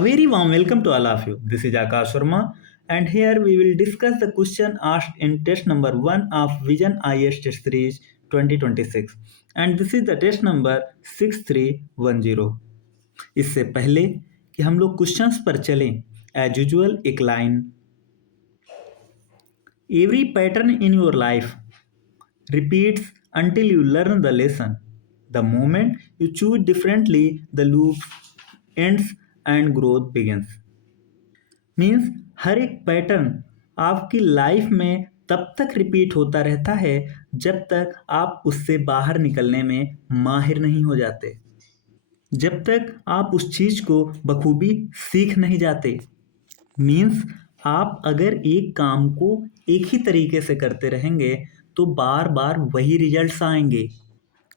Very warm welcome to all of you. This is Akash Sharma, and here we will discuss the question asked in test number 1 of Vision IS Test Series 2026, and this is the test number 6310. इससे पहले कि हम लोग questions पर चलें, as usual एक line, every pattern in your life repeats until you learn the lesson. The moment you choose differently, the loop ends and growth begins. Means हर एक पैटर्न आपकी लाइफ में तब तक रिपीट होता रहता है जब तक आप उससे बाहर निकलने में माहिर नहीं हो जाते, जब तक आप उस चीज़ को बखूबी सीख नहीं जाते। मीन्स आप अगर एक काम को एक ही तरीके से करते रहेंगे तो बार बार वही रिजल्ट्स आएंगे।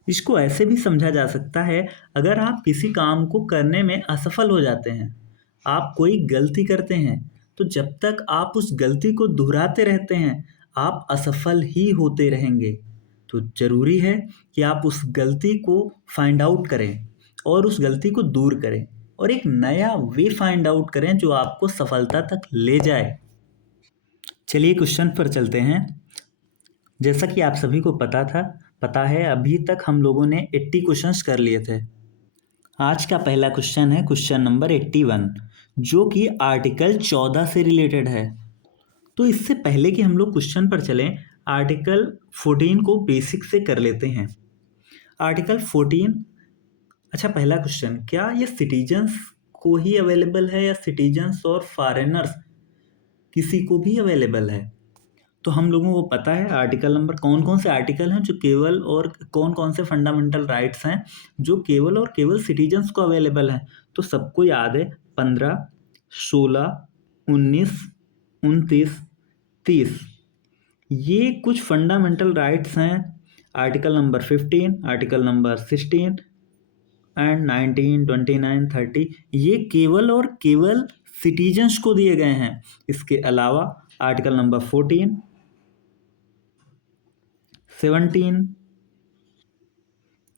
इसको ऐसे भी समझा जा सकता है, अगर आप किसी काम को करने में असफल हो जाते हैं, आप कोई गलती करते हैं, तो जब तक आप उस गलती को दोहराते रहते हैं आप असफल ही होते रहेंगे। तो ज़रूरी है कि आप उस गलती को फाइंड आउट करें और उस गलती को दूर करें और एक नया वे फाइंड आउट करें जो आपको सफलता तक ले जाए। चलिए क्वेश्चन पर चलते हैं। जैसा कि आप सभी को पता है अभी तक हम लोगों ने 80 क्वेश्चंस कर लिए थे। आज का पहला क्वेश्चन है क्वेश्चन नंबर 81, जो कि आर्टिकल 14 से रिलेटेड है। तो इससे पहले कि हम लोग क्वेश्चन पर चलें, आर्टिकल 14 को बेसिक से कर लेते हैं। आर्टिकल 14, अच्छा पहला क्वेश्चन, क्या ये सिटीजन्स को ही अवेलेबल है या सिटीजन्स और फॉरेनर्स किसी को भी अवेलेबल है? तो हम लोगों को पता है आर्टिकल नंबर, कौन कौन से आर्टिकल हैं जो केवल, और कौन कौन से फंडामेंटल राइट्स हैं जो केवल और केवल सिटीजन्स को अवेलेबल हैं। तो सबको याद है 15, 16, 19, 29, 30, ये कुछ फंडामेंटल राइट्स हैं। Article number 15, article number 16 and 19, 29, 30 ये केवल और केवल सिटीजन्स को दिए गए हैं। इसके अलावा आर्टिकल नंबर 14, 17,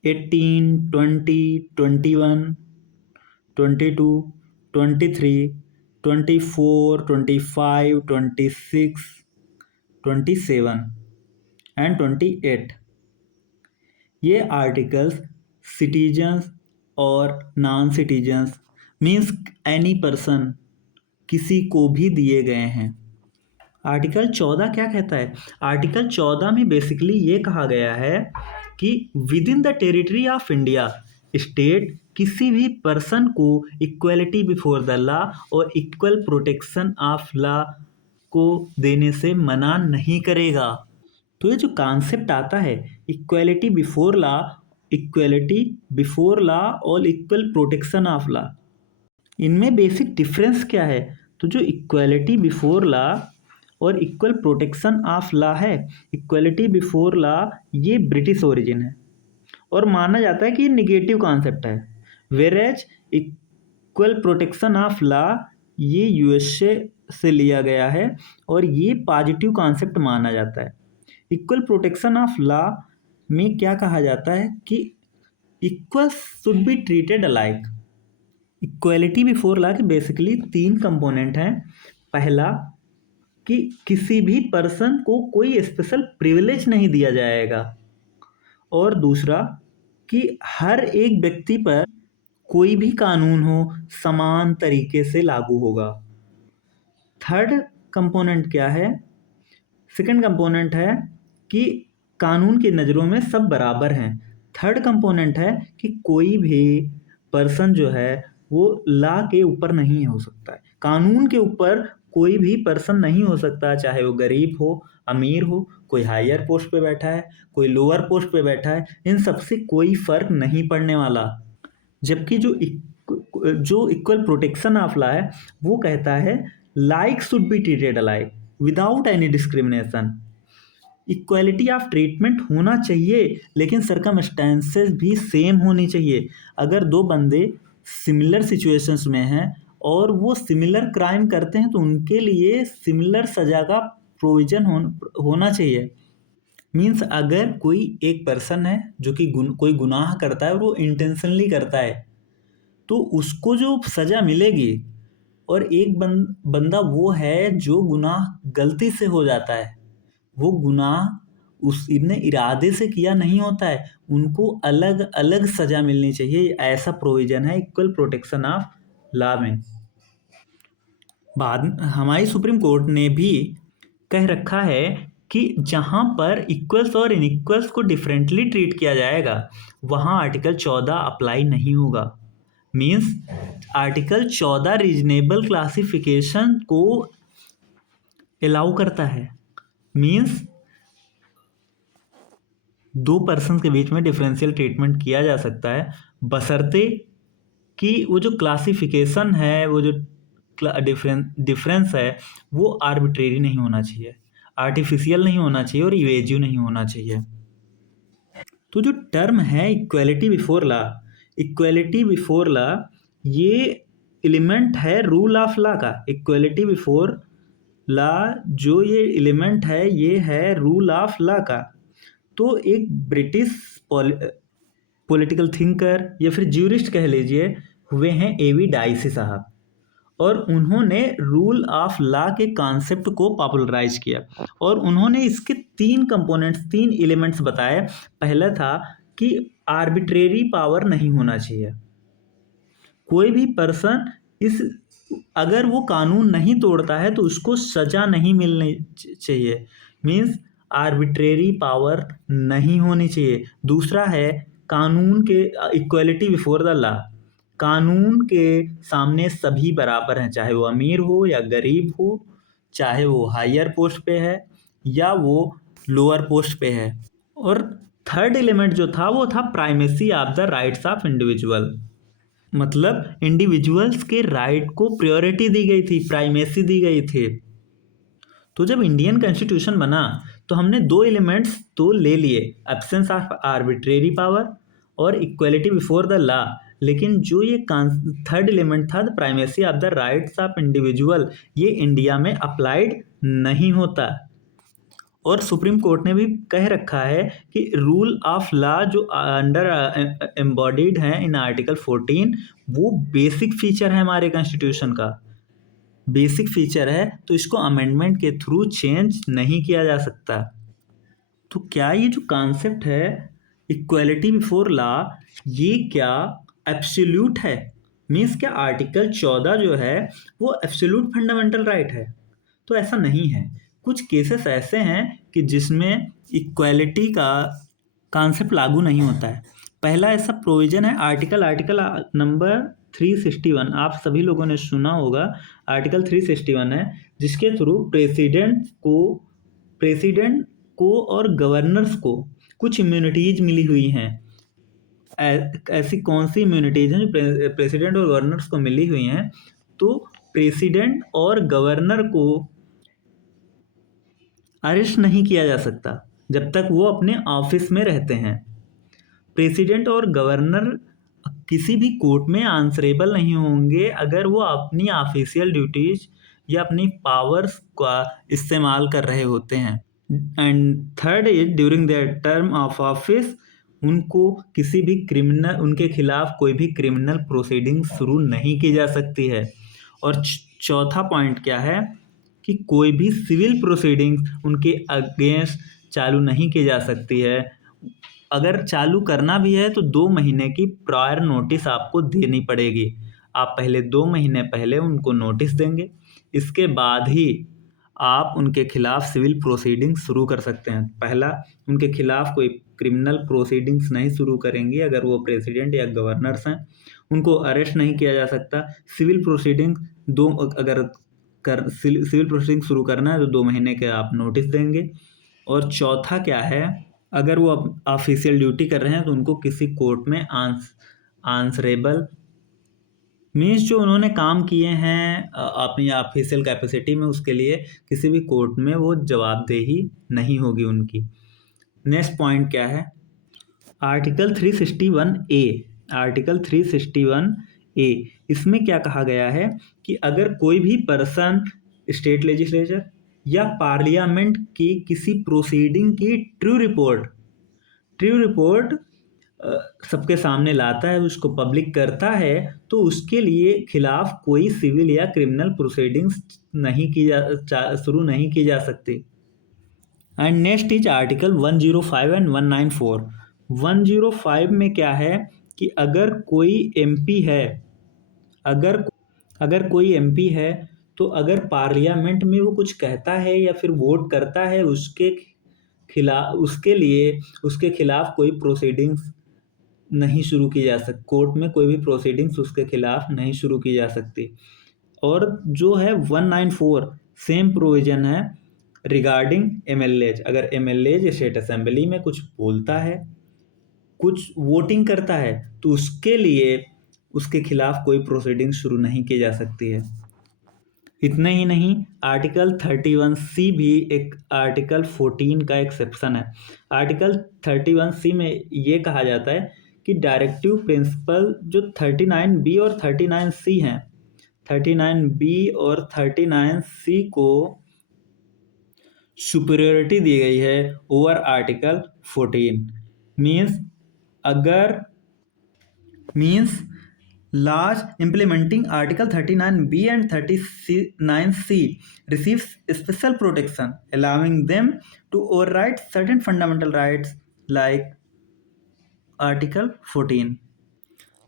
18, 20, 21, 22, 23, 24, 25, 26, 27 एंड 28, ये आर्टिकल्स सिटीजन्स और non citizens means any person, किसी को भी दिए गए हैं। आर्टिकल 14 क्या कहता है? आर्टिकल 14 में बेसिकली ये कहा गया है कि with in the territory of India state किसी भी पर्सन को इक्वलिटी बिफोर द लॉ और इक्वल प्रोटेक्शन ऑफ लॉ को देने से मना नहीं करेगा। तो ये जो कॉन्सेप्ट आता है इक्वलिटी बिफोर लॉ और इक्वल प्रोटेक्शन ऑफ लॉ, इनमें बेसिक डिफरेंस क्या है? तो जो इक्वलिटी बिफोर लॉ और इक्वल प्रोटेक्शन ऑफ लॉ है, इक्वलिटी बिफोर लॉ ये ब्रिटिश ओरिजिन है और माना जाता है कि ये निगेटिव कॉन्सेप्ट है, वेरेज इक्वल प्रोटेक्शन ऑफ लॉ ये यूएसए से लिया गया है और ये पॉजिटिव कॉन्सेप्ट माना जाता है। इक्वल प्रोटेक्शन ऑफ लॉ में क्या कहा जाता है कि equal should be treated alike. Equality before law के बेसिकली 3 कंपोनेंट हैं। पहला कि किसी भी पर्सन को कोई स्पेशल प्रिविलेज नहीं दिया जाएगा, और दूसरा कि हर एक व्यक्ति पर कोई भी कानून हो समान तरीके से लागू होगा। थर्ड कंपोनेंट क्या है? सेकंड कंपोनेंट है कि कानून की नज़रों में सब बराबर हैं। थर्ड कंपोनेंट है कि कोई भी पर्सन जो है वो लॉ के ऊपर नहीं हो सकता है, कानून के ऊपर कोई भी पर्सन नहीं हो सकता, चाहे वो गरीब हो अमीर हो, कोई हायर पोस्ट पे बैठा है कोई लोअर पोस्ट पे बैठा है, इन सबसे कोई फर्क नहीं पड़ने वाला। जबकि जो इक्वल प्रोटेक्शन ऑफ लॉ है वो कहता है like should be treated alike without any discrimination. Equality of treatment होना चाहिए लेकिन सर्कमस्टेंसेस भी सेम होनी चाहिए। अगर 2 बंदे सिमिलर सिचुएशंस में हैं और वो सिमिलर क्राइम करते हैं तो उनके लिए सिमिलर सज़ा का प्रोविज़न होना चाहिए। मीन्स अगर कोई एक पर्सन है जो कि कोई गुनाह करता है और वो इंटेंशनली करता है, तो उसको जो सज़ा मिलेगी, और एक बंदा वो है जो गुनाह गलती से हो जाता है, वो गुनाह उसने इरादे से किया नहीं होता है, उनको अलग अलग सज़ा मिलनी चाहिए। ऐसा प्रोविज़न है इक्वल प्रोटेक्शन ऑफ लॉ में। बाद हमारी सुप्रीम कोर्ट ने भी कह रखा है कि जहां पर इक्वल्स और इनइक्वल्स को डिफरेंटली ट्रीट किया जाएगा वहां आर्टिकल 14 अप्लाई नहीं होगा। मीन्स आर्टिकल 14 रीजनेबल क्लासिफिकेशन को अलाउ करता है। मीन्स दो पर्सन के बीच में डिफरेंशियल ट्रीटमेंट किया जा सकता है, बशर्ते कि वो जो क्लासिफिकेशन है, वो जो डिफरेंस है, वो आर्बिट्रेरी नहीं होना चाहिए, आर्टिफिशियल नहीं होना चाहिए और इवेजिव नहीं होना चाहिए। तो जो टर्म है equality before law, equality before law ये एलिमेंट है रूल ऑफ लॉ का। इक्वलिटी बिफोर लॉ जो ये एलिमेंट है, ये है रूल ऑफ लॉ का। तो एक ब्रिटिश पॉलिटिकल थिंकर या फिर ज्यूरिस्ट कह लीजिए हुए हैं एवी डाइसी साहब, और उन्होंने रूल ऑफ लॉ के कॉन्सेप्ट को पॉपुलराइज किया, और उन्होंने इसके तीन कंपोनेंट्स, तीन एलिमेंट्स बताए। पहला था कि आर्बिट्रेरी पावर नहीं होना चाहिए, कोई भी पर्सन इस अगर वो कानून नहीं तोड़ता है तो उसको सजा नहीं मिलनी चाहिए। मीन्स आर्बिट्रेरी पावर नहीं होनी चाहिए। दूसरा है कानून के इक्वलिटी बिफोर द लॉ, कानून के सामने सभी बराबर हैं, चाहे वो अमीर हो या गरीब हो, चाहे वो हायर पोस्ट पे है या वो लोअर पोस्ट पे है। और थर्ड एलिमेंट जो था वो था primacy of the rights of individual, मतलब इंडिविजुअल्स के राइट को प्रायोरिटी दी गई थी, प्राइमेसी दी गई थी। तो जब इंडियन कॉन्स्टिट्यूशन बना तो हमने दो एलिमेंट्स तो ले लिए, एब्सेंस ऑफ आर्बिट्रेरी पावर और इक्वलिटी बिफोर द लॉ, लेकिन जो ये थर्ड एलिमेंट था the primacy of the rights of individual, ये इंडिया में अप्लाइड नहीं होता। और सुप्रीम कोर्ट ने भी कह रखा है कि रूल ऑफ लॉ जो अंडर एम्बॉडीड है इन आर्टिकल 14, वो बेसिक फीचर है हमारे कॉन्स्टिट्यूशन का, बेसिक फीचर है, तो इसको अमेंडमेंट के थ्रू चेंज नहीं किया जा सकता। तो क्या ये जो कॉन्सेप्ट है इक्वलिटी बिफोर लॉ, ये क्या एब्सोल्यूट है? मीन्स क्या आर्टिकल 14 जो है वो एब्सोल्यूट फंडामेंटल राइट है? तो ऐसा नहीं है। कुछ केसेस ऐसे हैं कि जिसमें इक्वलिटी का कॉन्सेप्ट लागू नहीं होता है। पहला ऐसा प्रोविजन है आर्टिकल नंबर 361, आप सभी लोगों ने सुना होगा। आर्टिकल 361 है जिसके थ्रू प्रेसिडेंट को और गवर्नर्स को कुछ इम्यूनिटीज मिली हुई हैं। ऐसी कौन सी इम्यूनिटीज हैं जो प्रेसिडेंट और गवर्नर्स को मिली हुई हैं? तो प्रेसिडेंट और गवर्नर को अरेस्ट नहीं किया जा सकता जब तक वो अपने ऑफिस में रहते हैं। प्रेसिडेंट और गवर्नर किसी भी कोर्ट में आंसरेबल नहीं होंगे अगर वो अपनी ऑफिशियल ड्यूटीज या अपनी पावर्स का इस्तेमाल कर रहे होते हैं। And third is during their term of office उनको किसी भी क्रिमिनल, उनके खिलाफ कोई भी क्रिमिनल प्रोसीडिंग शुरू नहीं की जा सकती है। और चौथा पॉइंट क्या है कि कोई भी सिविल प्रोसीडिंग्स उनके अगेंस्ट चालू नहीं की जा सकती है। अगर चालू करना भी है तो 2 महीने की प्रायर नोटिस आपको देनी पड़ेगी। आप पहले 2 महीने पहले उनको नोटिस देंगे, इसके बाद ही आप उनके खिलाफ सिविल प्रोसीडिंग्स शुरू कर सकते हैं। पहला, उनके खिलाफ कोई क्रिमिनल प्रोसीडिंग्स नहीं शुरू करेंगे अगर वो प्रेसिडेंट या गवर्नर्स हैं, उनको अरेस्ट नहीं किया जा सकता। सिविल प्रोसीडिंग्स सिविल प्रोसीडिंग शुरू करना है तो 2 महीने के आप नोटिस देंगे। और चौथा क्या है, अगर वो ऑफिशियल ड्यूटी कर रहे हैं तो उनको किसी कोर्ट में आंसरेबल मीन्स जो उन्होंने काम किए हैं अपनी ऑफिशियल कैपेसिटी में, उसके लिए किसी भी कोर्ट में वो जवाबदेही नहीं होगी उनकी। नेक्स्ट पॉइंट क्या है, आर्टिकल 361 ए। आर्टिकल 361 ए, इसमें क्या कहा गया है कि अगर कोई भी पर्सन स्टेट लेजिस्लेचर या पार्लियामेंट की किसी प्रोसीडिंग की ट्रू रिपोर्ट सबके सामने लाता है, उसको पब्लिक करता है, तो उसके लिए खिलाफ कोई सिविल या क्रिमिनल प्रोसीडिंग्स नहीं की शुरू नहीं की जा सकती। And next is article 105 and 194। 105 में क्या है कि अगर कोई एमपी है, अगर अगर कोई एमपी है, तो अगर पार्लियामेंट में वो कुछ कहता है या फिर वोट करता है, उसके खिलाफ उसके लिए उसके खिलाफ कोई प्रोसीडिंग्स नहीं शुरू की जा सकती, कोर्ट में कोई भी प्रोसीडिंग्स उसके खिलाफ नहीं शुरू की जा सकती। और जो है 194 सेम प्रोविजन है रिगार्डिंग एमएलएज। अगर एमएलए स्टेट असेंबली में कुछ बोलता है, कुछ वोटिंग करता है, तो उसके लिए उसके खिलाफ कोई प्रोसीडिंग शुरू नहीं की जा सकती है। इतना ही नहीं, आर्टिकल 31C भी एक आर्टिकल 14 का एक्सेप्शन है। आर्टिकल 31C में ये कहा जाता है कि डायरेक्टिव प्रिंसिपल जो 39B और 39C हैं, 39B और 39C को सुपीरियोरिटी दी गई है ओवर आर्टिकल 14। मीन्स अगर means laws implementing Article 39B and 39C receives special protection, allowing them to override certain fundamental rights like Article 14।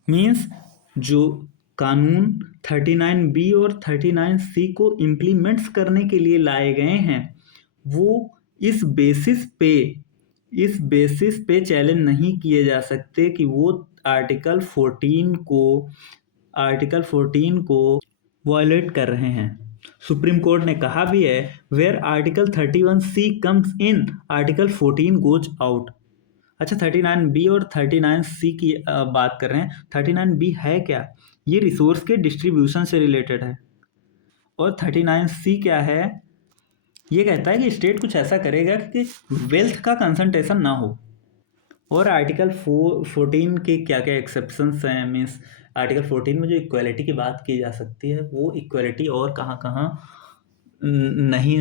Means जो कानून 39B और 39C को इम्प्लीमेंट्स करने के लिए लाए गए हैं, वो इस बेसिस पे चैलेंज नहीं किए जा सकते कि वो आर्टिकल 14 को वायलेट कर रहे हैं। सुप्रीम कोर्ट ने कहा भी है, where article 31C comes in, article 14 goes out. अच्छा, 39B और 39C की बात कर रहे हैं। 39B है क्या? ये रिसोर्स के डिस्ट्रीब्यूशन से रिलेटेड है। और 39C क्या है? ये कहता है कि स्टेट कुछ ऐसा करेगा कि वेल्थ का कंसंट्रेशन ना हो। और आर्टिकल 14 के क्या क्या एक्सेप्शंस हैं, मीन्स आर्टिकल 14 में जो इक्वालिटी की बात की जा सकती है, वो इक्वालिटी और कहाँ कहाँ नहीं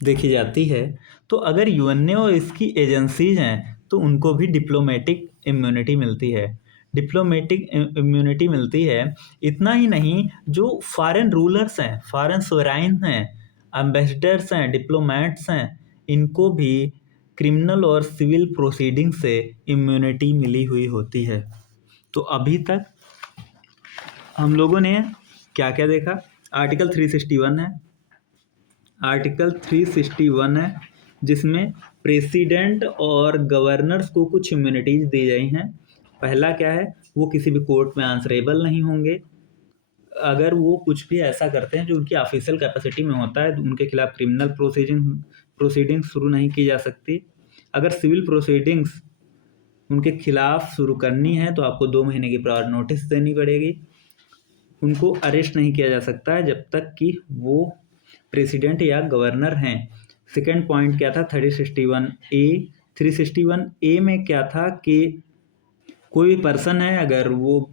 देखी जाती है। तो अगर यूएनए और इसकी एजेंसीज हैं, तो उनको भी डिप्लोमेटिक इम्यूनिटी मिलती है। इतना ही नहीं, जो फॉरेन रूलर्स हैं, फॉरेन सोवराइन हैं, एम्बेसडर्स हैं, डिप्लोमेट्स हैं, इनको भी क्रिमिनल और सिविल प्रोसीडिंग से इम्यूनिटी मिली हुई होती है। तो अभी तक हम लोगों ने क्या क्या देखा? आर्टिकल 361 है, आर्टिकल 361 है जिसमें प्रेसिडेंट और गवर्नर्स को कुछ इम्यूनिटीज दी गई हैं। पहला क्या है, वो किसी भी कोर्ट में आंसरेबल नहीं होंगे। अगर वो कुछ भी ऐसा करते हैं जो उनकी ऑफिशियल कैपेसिटी में होता है, तो उनके खिलाफ क्रिमिनल प्रोसीडिंग्स शुरू नहीं की जा सकती। अगर सिविल प्रोसीडिंग्स उनके खिलाफ शुरू करनी है, तो आपको 2 महीने की प्रायर नोटिस देनी पड़ेगी। उनको अरेस्ट नहीं किया जा सकता है जब तक कि वो प्रेसिडेंट या गवर्नर हैं। सेकेंड पॉइंट क्या था? 361A में क्या था कि कोई भी पर्सन है, अगर वो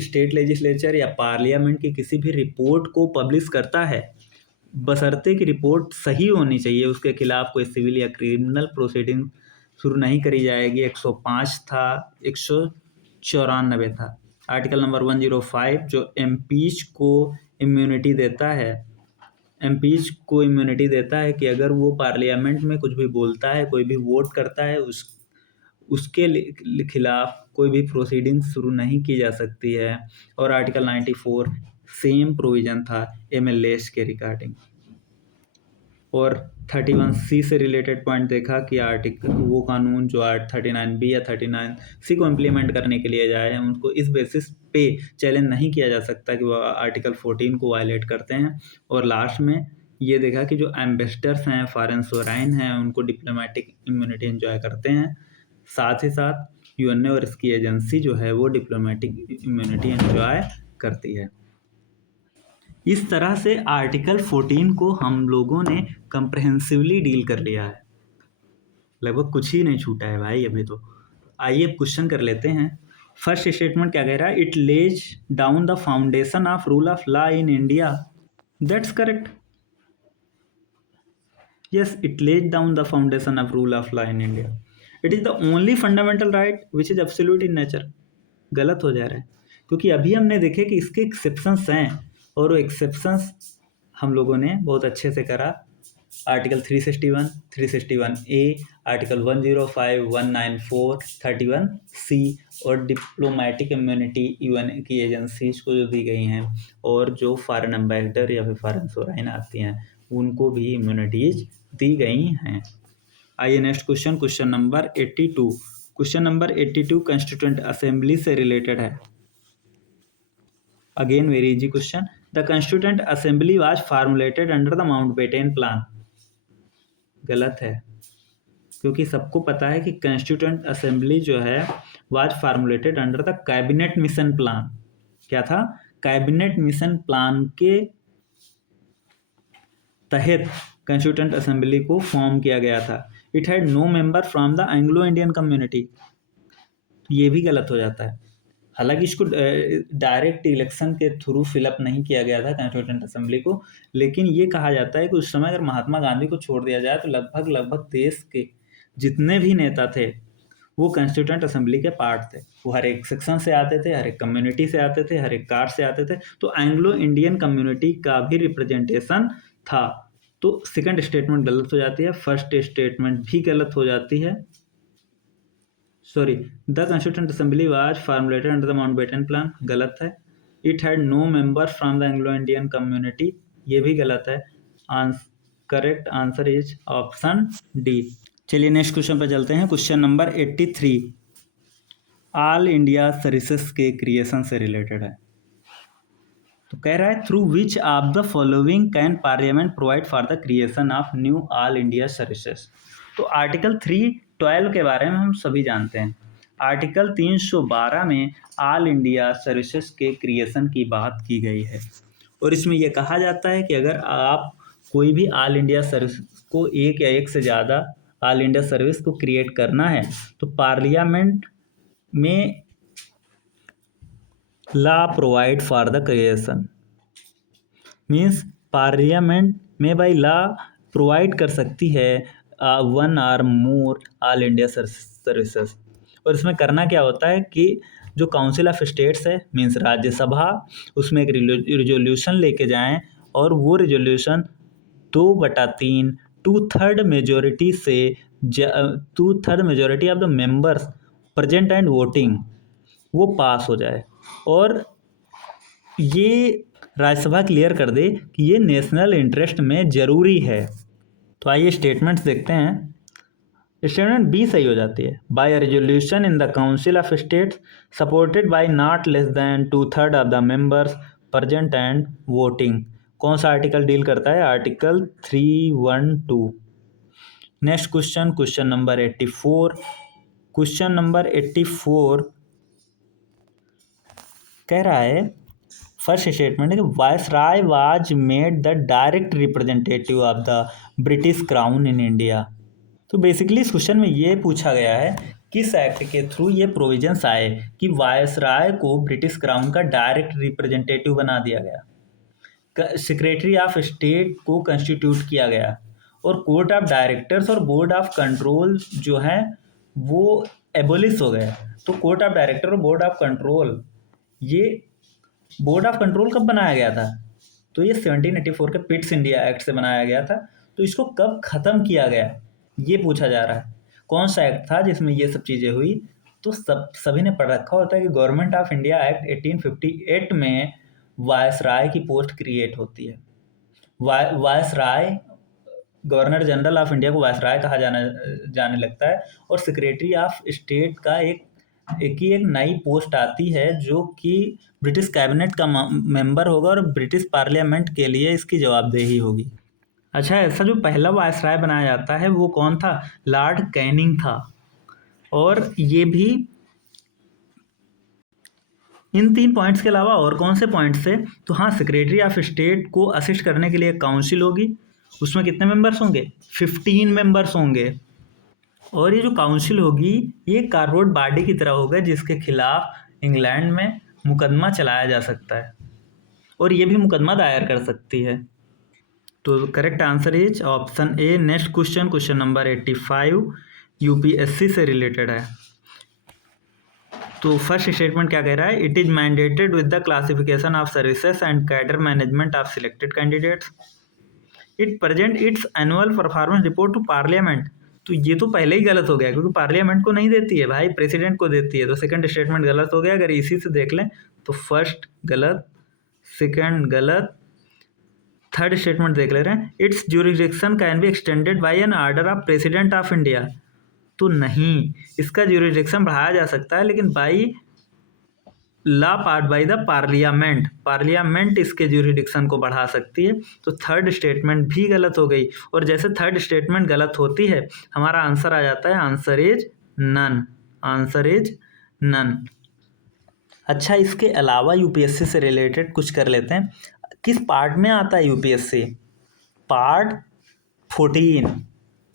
स्टेट लेजिस्लेचर या पार्लियामेंट की किसी भी रिपोर्ट को पब्लिश करता है, बशर्ते कि रिपोर्ट सही होनी चाहिए, उसके खिलाफ कोई सिविल या क्रिमिनल प्रोसीडिंग शुरू नहीं करी जाएगी। 105 था, 194 था। आर्टिकल नंबर 105 जो एमपीच को इम्यूनिटी देता है कि अगर वो पार्लियामेंट में कुछ भी बोलता है, कोई भी वोट करता है, उसके खिलाफ कोई भी प्रोसीडिंग शुरू नहीं की जा सकती है। और आर्टिकल 94 सेम प्रोविजन था एमएलएस के रिगार्डिंग। और 31C से रिलेटेड पॉइंट देखा कि आर्टिकल वो कानून जो 39B या 39C को इम्प्लीमेंट करने के लिए जाए हैं, उनको इस बेसिस पे चैलेंज नहीं किया जा सकता कि वो आर्टिकल 14 को वायलेट करते हैं। और लास्ट में ये देखा कि जो एम्बेसडर्स हैं, फॉरेन सोवराइन हैं, उनको डिप्लोमेटिक इम्यूनिटी एंजॉय करते हैं। साथ ही साथ यूएनए और इसकी एजेंसी जो है वो डिप्लोमेटिक इम्यूनिटी एंजॉय करती है। इस तरह से आर्टिकल 14 को हम लोगों ने कंप्रहेंसिवली डील कर लिया है। लगभग कुछ ही नहीं छूटा है भाई अभी तो। आइए अब क्वेश्चन कर लेते हैं। फर्स्ट स्टेटमेंट क्या कह रहा है? It lays down the foundation of rule of law in India. That's correct. Yes, it lays down the foundation of rule of law in India. It is the only fundamental right which is absolute in nature. गलत हो जा रहा है, क्योंकि अभी हमने देखे कि इसके एक्सेप्शंस हैं, और वो एक्सेप्शंस हम लोगों ने बहुत अच्छे से करा। आर्टिकल 361, 361A, आर्टिकल 105, 194, 31C, और डिप्लोमेटिक इम्यूनिटी यूएन की एजेंसीज को जो दी गई हैं, और जो फॉरेन एम्बेसडर या फिर फॉरेन सोराइन आती हैं उनको भी इम्यूनिटीज दी गई हैं। आइए next question, question number 82। Question number 82 constituent assembly से रिलेटेड है। Again very easy question. The constituent assembly was formulated under the Mountbatten plan. गलत है, क्योंकि सबको पता है कि कंस्टिट्यूएंट असेंबली जो है was formulated under the cabinet mission plan. क्या था? कैबिनेट मिशन प्लान के तहत कंस्टिट्यूएंट असेंबली को फॉर्म किया गया था। It had no member from the Anglo Indian community. ये भी गलत हो जाता है। हालांकि इसको डायरेक्ट इलेक्शन के थ्रू फिलअप नहीं किया गया था कंस्टिट्यूएंट असेंबली को, लेकिन ये कहा जाता है कि उस समय अगर महात्मा गांधी को छोड़ दिया जाए तो लगभग देश के जितने भी नेता थे वो कंस्टिट्यूएंट असेंबली के पार्ट थे। वो हर एक सेक्शन से आते थे, हर एक कम्युनिटी से आते थे, हर एक कास्ट से आते थे, तो एंग्लो इंडियन कम्युनिटी का भी रिप्रेजेंटेशन था। तो सेकंड स्टेटमेंट गलत हो जाती है, फर्स्ट स्टेटमेंट भी गलत हो जाती है। Sorry, the constituent assembly was formulated under the Mountbatten plan, गलत है। It had no member from the Anglo Indian community, ये भी गलत है। Correct answer is option D. चलिए नेक्स्ट क्वेश्चन पर चलते हैं। Question number 83 all India services के क्रिएशन से रिलेटेड है। तो कह रहा है through which of the following can parliament provide for the creation of new all India services. तो आर्टिकल 312 के बारे में हम सभी जानते हैं। आर्टिकल 312 में ऑल इंडिया सर्विसेज के क्रिएशन की बात की गई है, और इसमें यह कहा जाता है कि अगर आप कोई भी ऑल इंडिया सर्विस को एक या एक से ज़्यादा ऑल इंडिया सर्विस को क्रिएट करना है तो पार्लियामेंट में law provide for the creation, means parliament में बाई लॉ प्रोवाइड कर सकती है वन और मोर ऑल इंडिया सर्विसेज। और इसमें करना क्या होता है कि जो काउंसिल ऑफ स्टेट्स है मीन्स राज्यसभा, उसमें एक रिजोल्यूशन लेके जाएं, और वो रिजोल्यूशन 2/3 2/3 मेजोरिटी से 2/3 majority of the members present and voting वो पास हो जाए, और ये राज्यसभा क्लियर कर दे कि ये नेशनल इंटरेस्ट में ज़रूरी है। तो आइए स्टेटमेंट्स देखते हैं। स्टेटमेंट बी सही हो जाती है। By a resolution in the council of states supported by not less than 2/3 of the members present and voting. कौन सा आर्टिकल डील करता है? Article 312। Next question, question number 84। Question number 84 कह रहा है, फर्स्ट स्टेटमेंट है कि viceroy was made the direct representative of the British crown in India. तो बेसिकली इस क्वेश्चन में ये पूछा गया है किस एक्ट के थ्रू ये प्रोविजंस आए कि वायसराय को ब्रिटिश क्राउन का डायरेक्ट रिप्रेजेंटेटिव बना दिया गया, सेक्रेटरी ऑफ स्टेट को कंस्टिट्यूट किया गया, और कोर्ट ऑफ डायरेक्टर्स और बोर्ड ऑफ कंट्रोल जो है वो एबोलिश हो गए। तो कोर्ट ऑफ डायरेक्टर और बोर्ड ऑफ कंट्रोल, ये बोर्ड ऑफ कंट्रोल कब बनाया गया था? तो ये 1784 के पिट्स इंडिया एक्ट से बनाया गया था। तो इसको कब ख़त्म किया गया ये पूछा जा रहा है। कौन सा एक्ट था जिसमें ये सब चीज़ें हुई? तो सभी ने पढ़ रखा होता है कि गवर्नमेंट ऑफ इंडिया एक्ट 1858 में वायसराय की पोस्ट क्रिएट होती है। Viceroy, governor general of India को वायसराय कहा जाने लगता है, और सेक्रेटरी ऑफ स्टेट का एक नई पोस्ट आती है जो कि ब्रिटिश कैबिनेट का मेंबर होगा, और ब्रिटिश पार्लियामेंट के लिए इसकी जवाबदेही होगी। अच्छा, ऐसा जो पहला वायसराय बनाया जाता है वो कौन था? लॉर्ड कैनिंग था। और ये भी इन 3 पॉइंट्स के अलावा और कौन से पॉइंट्स थे? तो हाँ, सेक्रेटरी ऑफ स्टेट को असिस्ट करने के लिए काउंसिल होगी, उसमें कितने मेंबर्स होंगे? 15 मेंबर्स होंगे। और ये जो काउंसिल होगी ये कार्पोरेट बॉडी की तरह होगा जिसके खिलाफ इंग्लैंड में मुकदमा चलाया जा सकता है, और ये भी मुकदमा दायर कर सकती है। तो correct answer is option A. Next question, question number 85। UPSC से रिलेटेड है। तो फर्स्ट स्टेटमेंट क्या कह रहा है, it is mandated with the classification of services and cadre management of selected candidates, it present its annual performance report to parliament. तो ये तो पहले ही गलत हो गया, क्योंकि पार्लियामेंट को नहीं देती है भाई, प्रेसिडेंट को देती है। तो सेकंड स्टेटमेंट गलत हो गया। अगर इसी से देख लें तो फर्स्ट गलत, सेकंड गलत, थर्ड स्टेटमेंट देख ले रहे हैं, its jurisdiction can be extended by an order of president of India. तो नहीं, इसका ज्यूरिडिक्शन बढ़ाया जा सकता है, लेकिन by law part by the parliament, parliament इसके ज्यूरिडिक्शन को बढ़ा सकती है। तो थर्ड स्टेटमेंट भी गलत हो गई। और जैसे थर्ड स्टेटमेंट गलत होती है, हमारा आंसर आ जाता है answer is none, answer is none. अच्छा, इसके अलावा यूपीएससी से रिलेटेड कुछ कर लेते हैं। किस पार्ट में आता है यूपीएससी? पार्ट 14,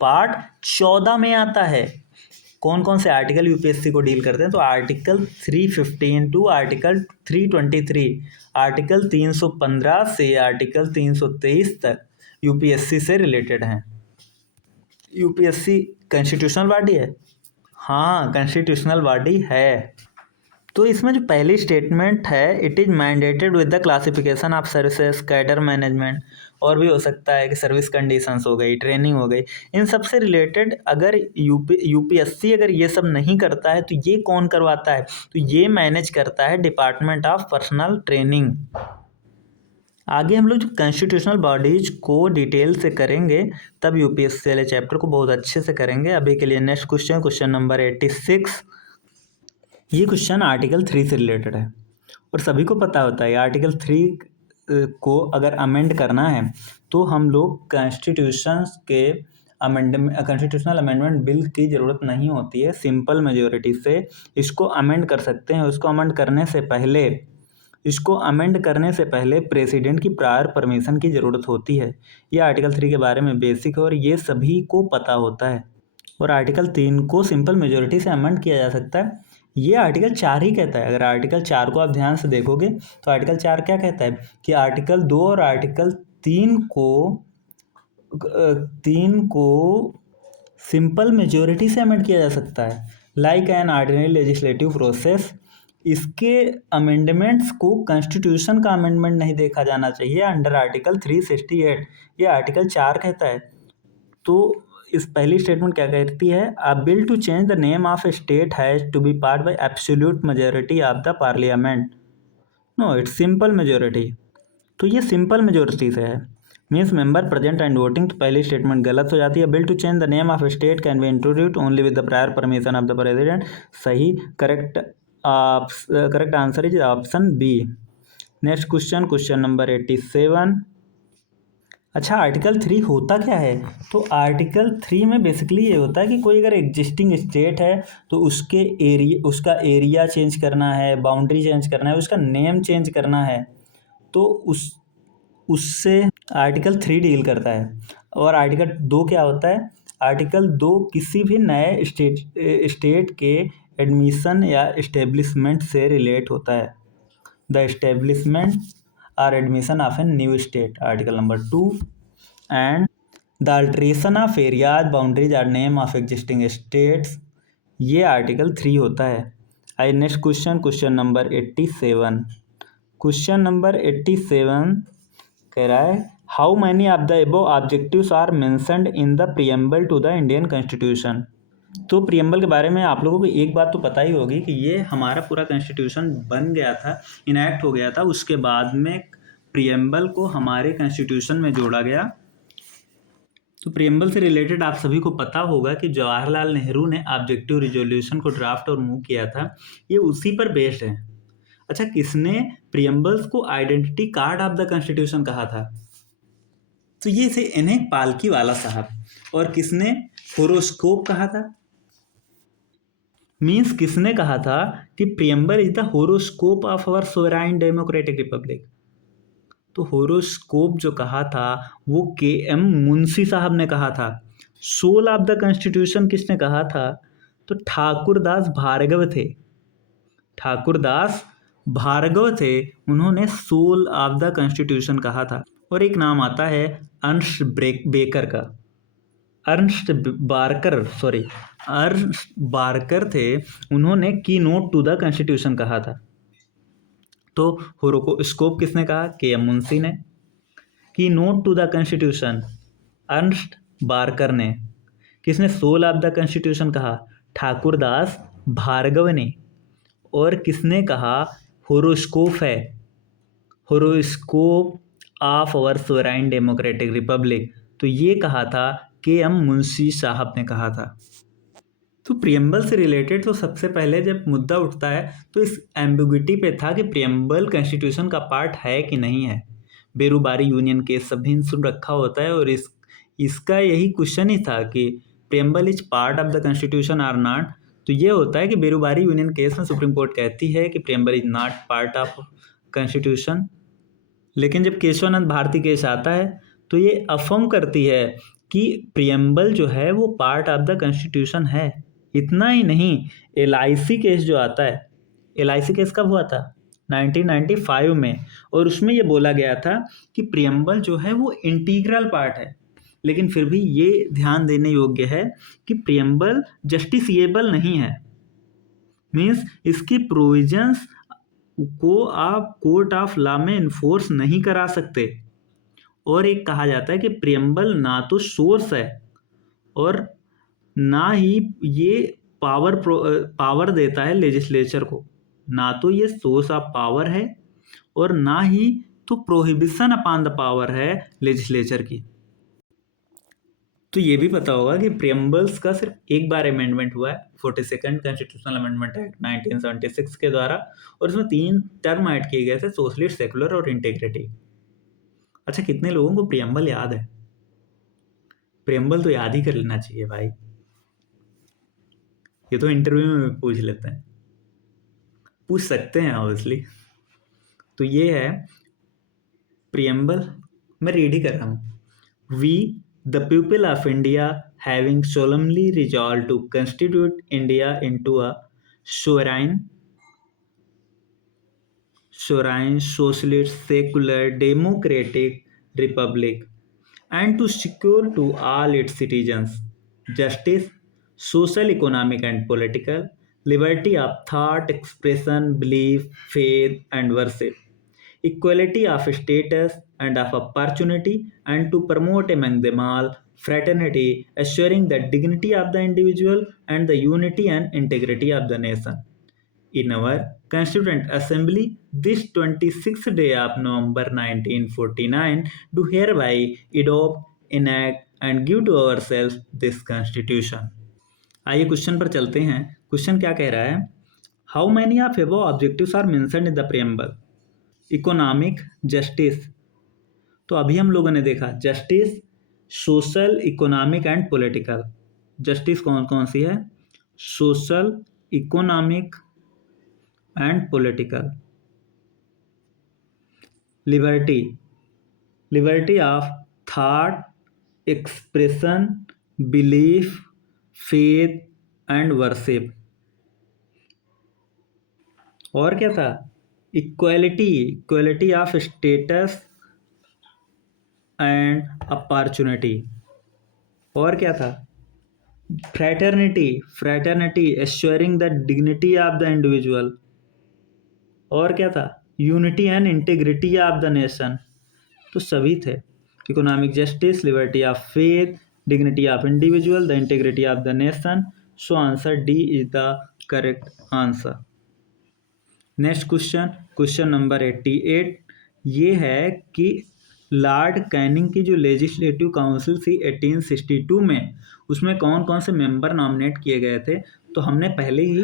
पार्ट 14 में आता है। कौन कौन से आर्टिकल यूपीएससी को डील करते हैं? तो आर्टिकल 315 टू आर्टिकल 323, आर्टिकल 315 से आर्टिकल 323 तक यूपीएससी से रिलेटेड हैं। यूपीएससी कॉन्स्टिट्यूशनल बॉडी है? हाँ, कॉन्स्टिट्यूशनल बॉडी है। तो इसमें जो पहली स्टेटमेंट है, it is mandated with the classification of services, cadre management, और भी हो सकता है कि सर्विस कंडीशंस हो गई, ट्रेनिंग हो गई, इन सब से रिलेटेड अगर यूपीएससी अगर ये सब नहीं करता है तो ये कौन करवाता है? तो ये मैनेज करता है डिपार्टमेंट ऑफ पर्सनल ट्रेनिंग। आगे हम लोग जो कॉन्स्टिट्यूशनल बॉडीज को डिटेल से करेंगे, तब यूपीएससी वाले चैप्टर को बहुत अच्छे से करेंगे। अभी के लिए नेक्स्ट क्वेश्चन, क्वेश्चन नंबर 86। ये क्वेश्चन आर्टिकल 3 से रिलेटेड है और सभी को पता होता है आर्टिकल 3 को अगर अमेंड करना है तो हम लोग कॉन्स्टिट्यूशनल अमेंडमेंट बिल की ज़रूरत नहीं होती है, सिंपल मेजोरिटी से इसको अमेंड कर सकते हैं। इसको अमेंड करने से पहले प्रेसिडेंट की प्रायर परमिशन की ज़रूरत होती है। ये आर्टिकल 3 के बारे में बेसिक है और ये सभी को पता होता है। और आर्टिकल 3 को सिंपल मेजोरिटी से अमेंड किया जा सकता है, ये आर्टिकल 4 ही कहता है। अगर आर्टिकल 4 को आप ध्यान से देखोगे तो आर्टिकल 4 क्या कहता है कि आर्टिकल 2 और आर्टिकल 3 को सिंपल मेजोरिटी से अमेंड किया जा सकता है, like an ordinary legislative process. इसके अमेंडमेंट्स को कॉन्स्टिट्यूशन का अमेंडमेंट नहीं देखा जाना चाहिए अंडर आर्टिकल 368, ये आर्टिकल 4 कहता है। तो इस पहली स्टेटमेंट क्या कहती है, a bill to change the name of a state has to be pass by absolute majority of the parliament. No, it's simple majority. तो ये सिंपल मेजोरिटी से है, means member present and voting. तो पहली statement गलत हो जाती है। Bill to change the name of a state can be introduced only with the prior permission of the president. सही, correct answer is option B. Next question, question number 87। अच्छा, article 3 होता क्या है? तो आर्टिकल 3 में बेसिकली ये होता है कि कोई अगर एग्जिस्टिंग स्टेट है तो उसका एरिया चेंज करना है, बाउंड्री चेंज करना है, उसका नेम चेंज करना है, तो उससे आर्टिकल 3 डील करता है। और आर्टिकल 2 क्या होता है? आर्टिकल 2 किसी भी नए स्टेट के एडमिशन या इस्टेब्लिशमेंट से रिलेट होता है। The establishment or admission of a new state, article number 2, and the alteration of areas, boundaries or name of existing states, ये आर्टिकल 3 होता है। I next question, question number 87। Question number 87 कह रहा है, how many of the above objectives are mentioned in the preamble to the Indian constitution. तो preamble के बारे में आप लोगों को एक बात तो पता ही होगी कि ये हमारा पूरा कॉन्स्टिट्यूशन बन गया था, इनैक्ट हो गया था, उसके बाद में प्रीएम्बल को हमारे कॉन्स्टिट्यूशन में जोड़ा गया। तो प्रीएम्बल से रिलेटेड आप सभी को पता होगा कि जवाहरलाल नेहरू ने ऑब्जेक्टिव रिजोल्यूशन को ड्राफ्ट और मूव किया था, ये उसी पर बेस्ड है। अच्छा, किसने प्रीएम्बल्स को identity card of the constitution कहा था? तो ये थे इन्हें पालकी वाला साहब। और किसने होरोस्कोप कहा था? मीन्स किसने कहा था कि preamble is the horoscope of our sovereign democratic republic. तो होरोस्कोप जो कहा था वो के.एम. मुंशी साहब ने कहा था। सोल ऑफ द कॉन्स्टिट्यूशन किसने कहा था? तो ठाकुरदास भार्गव थे। ठाकुरदास भार्गव थे, उन्होंने सोल ऑफ द कॉन्स्टिट्यूशन कहा था। और एक नाम आता है अर्नस्ट बेकर का, अर्नस्ट बार्कर थे, उन्होंने की नोट टू द कॉन्स्टिट्यूशन कहा था। तो होरोस्कोप किसने कहा? के.एम. मुंशी ने। Keynote to the constitution Ernest Barker ने। किसने सोल ऑफ द कॉन्स्टिट्यूशन कहा? ठाकुरदास भार्गव ने। और किसने कहा होरोस्कोप है, horoscope of our sovereign democratic republic, तो ये कहा था के.एम. मुंशी साहब ने कहा था। तो प्रियम्बल से रिलेटेड तो सबसे पहले जब मुद्दा उठता है तो इस एम्बिग्विटी पे था कि प्रियम्बल कॉन्स्टिट्यूशन का पार्ट है कि नहीं है। बेरुबारी यूनियन केस सभी सुन रखा होता है और इसका यही क्वेश्चन ही था कि preamble is part of the constitution or not. तो ये होता है कि बेरुबारी यूनियन केस में सुप्रीम कोर्ट कहती है कि preamble is not part of constitution, लेकिन जब केशवानंद भारती केस आता है तो ये अफर्म करती है कि प्रियम्बल जो है वो पार्ट ऑफ द कॉन्स्टिट्यूशन है। इतना ही नहीं, LIC केस जो आता है, LIC केस कब हुआ था? 1995 में, और उसमें ये बोला गया था कि प्रियम्बल जो है वो इंटीग्रल पार्ट है। लेकिन फिर भी ये ध्यान देने योग्य है कि प्रियम्बल जस्टिसिएबल नहीं है, मीन्स इसकी प्रोविजंस को आप कोर्ट ऑफ लॉ में इन्फोर्स नहीं करा सकते। और एक कहा जाता है कि प्रियम्बल ना तो सोर्स है और ना ही ये पावर देता है लेजिस्लेचर को, ना तो ये सोर्स ऑफ पावर है और ना ही तो प्रोहिबिशन अपॉन द पावर है लेजिस्लेचर की। तो ये भी पता होगा कि प्रियम्बल्स का सिर्फ एक बार अमेंडमेंट हुआ है, 42nd कॉन्स्टिट्यूशनल अमेंडमेंट एक्ट 1976 के द्वारा, और इसमें 3 टर्म ऐड किए गए थे, सोशलिस्ट, सेकुलर और इंटीग्रिटी। अच्छा, कितने लोगों को प्रियम्बल याद है? प्रियम्बल तो याद ही कर लेना चाहिए भाई, ये तो इंटरव्यू में पूछ लेते हैं, पूछ सकते हैं ऑब्वियसली। तो ये है प्रियम्बल, मैं रीड ही कर रहा हूँ। We the people of India having solemnly resolved to constitute India into a sovereign, socialist, secular, democratic republic, and to secure to all its citizens justice, social, economic, and political liberty of thought, expression, belief, faith, and worship, equality of status and of opportunity, and to promote among them all fraternity, assuring the dignity of the individual and the unity and integrity of the nation. In our Constituent Assembly, this 26th day of November 1949, do hereby adopt, enact, and give to ourselves this Constitution. आइए question पर चलते हैं। Question क्या कह रहा है? How many of above objectives are mentioned in the preamble? Economic, justice, तो अभी हम लोगों ने देखा justice, social, economic and political. Justice कौन कौन सी है? Social, economic and political. Liberty, liberty of thought, expression, belief, faith and worship. और क्या था? Equality, equality of status and opportunity. और क्या था? Fraternity, fraternity assuring the dignity of the individual. और क्या था? Unity and integrity of the nation. तो सभी थे, economic justice, liberty of faith, dignity of individual, the integrity of the nation. So answer D is the correct answer. Next question, question number 88, ये है कि Lord Canning की जो legislative council थी 1862 में, उसमें कौन कौन से मेंबर नॉमिनेट किए गए थे? तो हमने पहले ही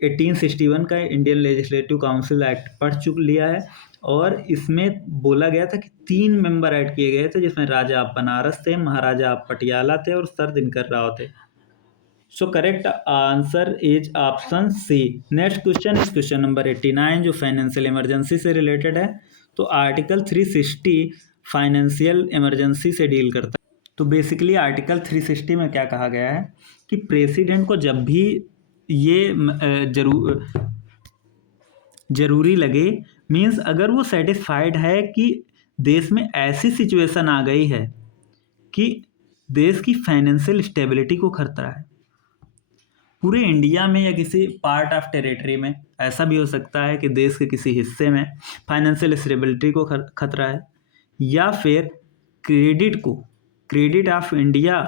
1861 का इंडियन लेजिस्लेटिव काउंसिल एक्ट पढ़ चुक लिया है, और इसमें बोला गया था कि 3 मेंबर ऐड किए गए थे, जिसमें राजा ऑफ बनारस थे, महाराजा ऑफ पटियाला थे और सर दिनकर राव थे। So correct answer is option C. Next question is question number 89, जो फाइनेंशियल इमरजेंसी से रिलेटेड है। तो आर्टिकल 360 फाइनेंशियल इमरजेंसी से डील करता है। तो बेसिकली आर्टिकल 360 में क्या कहा गया है कि प्रेसिडेंट को जब भी ये जरूरी लगे, मीन्स अगर वो सेटिस्फाइड है कि देश में ऐसी सिचुएशन आ गई है कि देश की फाइनेंशियल स्टेबिलिटी को खतरा है, पूरे इंडिया में या किसी पार्ट ऑफ टेरिटरी में, ऐसा भी हो सकता है कि देश के किसी हिस्से में फाइनेंशियल स्टेबिलिटी को खतरा है, या फिर क्रेडिट ऑफ इंडिया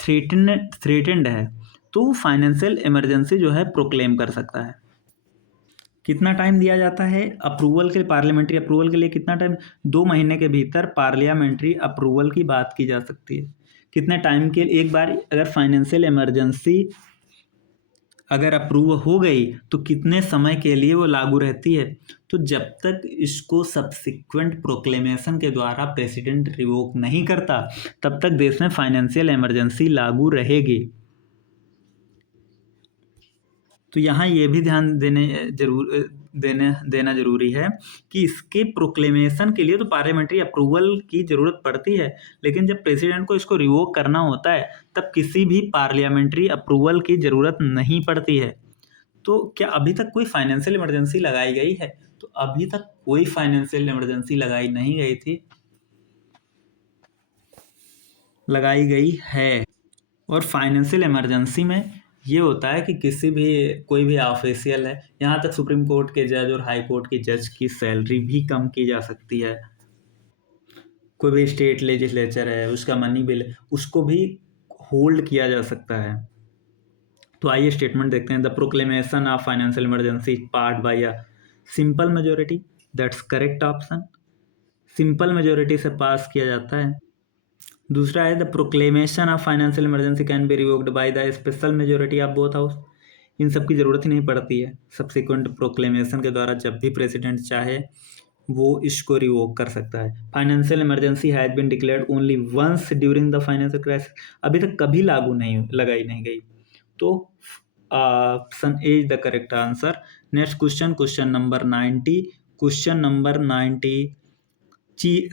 थ्रेटेंड है, तो फाइनेंशियल इमरजेंसी जो है प्रोक्लेम कर सकता है। कितना टाइम दिया जाता है अप्रूवल के लिए? पार्लियामेंट्री अप्रूवल के लिए कितना टाइम? 2 महीने के भीतर पार्लियामेंट्री अप्रूवल की बात की जा सकती है। कितने टाइम के एक बार अगर फाइनेंशियल इमरजेंसी अगर अप्रूव हो गई तो कितने समय के लिए वो लागू रहती है? तो जब तक इसको सब्सिक्वेंट प्रोक्लेमेशन के द्वारा प्रेसिडेंट रिवोक नहीं करता तब तक देश में फाइनेंशियल इमरजेंसी लागू रहेगी। तो यहाँ ये भी ध्यान देना जरूरी है कि इसके प्रोक्लेमेशन के लिए तो पार्लियामेंट्री अप्रूवल की जरूरत पड़ती है, लेकिन जब प्रेसिडेंट को इसको रिवोक करना होता है तब किसी भी पार्लियामेंट्री अप्रूवल की जरूरत नहीं पड़ती है। तो क्या अभी तक कोई फाइनेंशियल इमरजेंसी लगाई गई है? तो अभी तक कोई फाइनेंशियल इमरजेंसी लगाई नहीं गई थी, लगाई गई है। और फाइनेंशियल इमरजेंसी में ये होता है कि कोई भी ऑफिशियल है, यहाँ तक सुप्रीम कोर्ट के जज और हाई कोर्ट के जज की सैलरी भी कम की जा सकती है। कोई भी स्टेट लेजिस्लेचर है उसका मनी बिल उसको भी होल्ड किया जा सकता है। तो आइए स्टेटमेंट देखते हैं। The proclamation of financial emergency part by a simple majority, that's correct option. Simple majority से पास किया जाता है। दूसरा है the proclamation of financial emergency can be revoked by the special majority of both house. इन सब की ज़रूरत ही नहीं पड़ती है। सब्सिक्वेंट प्रोक्लेमेशन के द्वारा जब भी प्रेसिडेंट चाहे वो इसको रिवोक कर सकता है। Financial emergency has been declared only once during the financial crisis, अभी तक कभी लगाई नहीं गई। तो option A is the correct answer. Next question number 90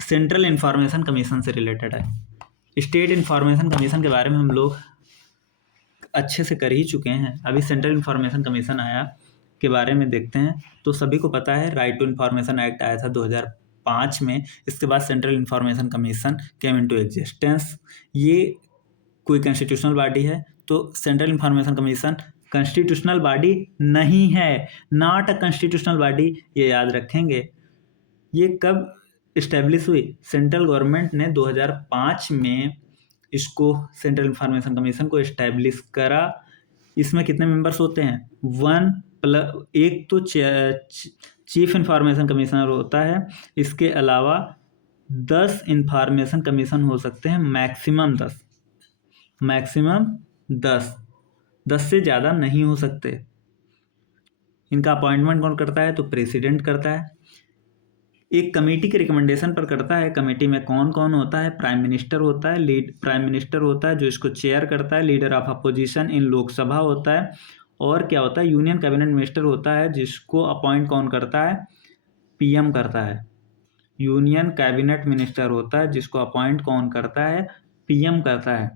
central information commission से रिलेटेड है। स्टेट इंफॉर्मेशन कमीशन के बारे में हम लोग अच्छे से कर ही चुके हैं। अभी सेंट्रल इंफॉर्मेशन कमीशन आया के बारे में देखते हैं। तो सभी को पता है राइट टू इंफॉर्मेशन एक्ट आया था 2005 में। इसके बाद central information commission came into existence. ये कोई कॉन्स्टिट्यूशनल बॉडी है। तो central information commission constitutional body नहीं है, नॉट अ कॉन्स्टिट्यूशनल बॉडी, ये याद रखेंगे। ये कब इस्टेब्लिश हुई? सेंट्रल गवर्नमेंट ने 2005 में इसको सेंट्रल इंफॉर्मेशन कमीशन को इस्टेब्लिश करा। इसमें कितने मेंबर्स होते हैं? एक तो चीफ इंफॉर्मेशन कमिश्नर होता है, इसके अलावा 10 इंफॉर्मेशन कमीशन हो सकते हैं, मैक्सिमम 10 से ज़्यादा नहीं हो सकते। इनका अपॉइंटमेंट कौन करता है? तो प्रेसिडेंट करता है। एक कमेटी के रिकमेंडेशन पर करता है। कमेटी में कौन कौन होता है? प्राइम मिनिस्टर होता है, प्राइम मिनिस्टर होता है जो इसको चेयर करता है। Leader of opposition in Lok Sabha होता है। और क्या होता है? यूनियन कैबिनेट मिनिस्टर होता है जिसको अपॉइंट कौन करता है? पीएम करता है। यूनियन कैबिनेट मिनिस्टर होता है जिसको अपॉइंट कौन करता है? पीएम करता है।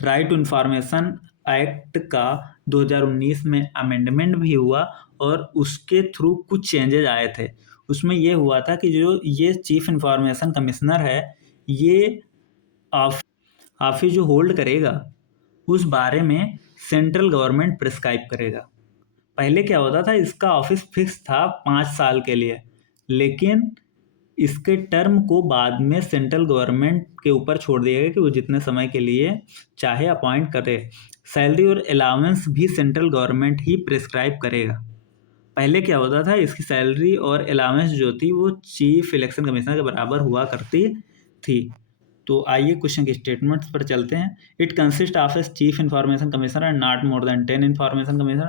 राइट टू इंफॉर्मेशन एक्ट का 2019 में अमेंडमेंट भी हुआ और उसके थ्रू कुछ चेंजेस आए थे। उसमें ये हुआ था कि जो ये चीफ इंफॉर्मेशन कमिश्नर है, ये ऑफिस जो होल्ड करेगा उस बारे में सेंट्रल गवर्नमेंट प्रिस्क्राइब करेगा। पहले क्या होता था? इसका ऑफिस फिक्स था 5 साल के लिए, लेकिन इसके टर्म को बाद में सेंट्रल गवर्नमेंट के ऊपर छोड़ दिया गया कि वो जितने समय के लिए चाहे अपॉइंट करे। सैलरी और अलाउंस भी सेंट्रल गवर्नमेंट ही प्रिस्क्राइब करेगा। पहले क्या होता था? इसकी सैलरी और अलाउंस जो थी वो चीफ इलेक्शन कमिश्नर के बराबर हुआ करती थी। तो आइए क्वेश्चन के स्टेटमेंट्स पर चलते हैं। It consist of a chief information commissioner and not more than 10 information commissioner,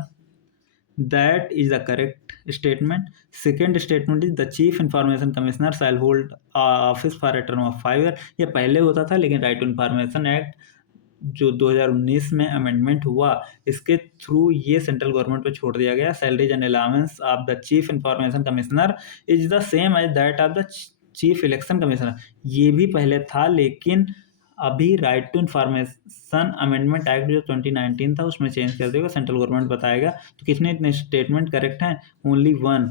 that is the correct statement. Second statement is the chief information commissioner shall hold office for a term of 5 years. ये पहले होता था, लेकिन right to information act जो 2019 में amendment हुआ इसके through ये सेंट्रल गवर्नमेंट पे छोड़ दिया गया। Salaries and allowance of the chief information commissioner is the same as that of the chief election commissioner. ये भी पहले था, लेकिन अभी right to information amendment act जो 2019 था उसमें चेंज कर देगा, सेंट्रल गवर्नमेंट बताएगा। तो कितने स्टेटमेंट करेक्ट हैं? Only 1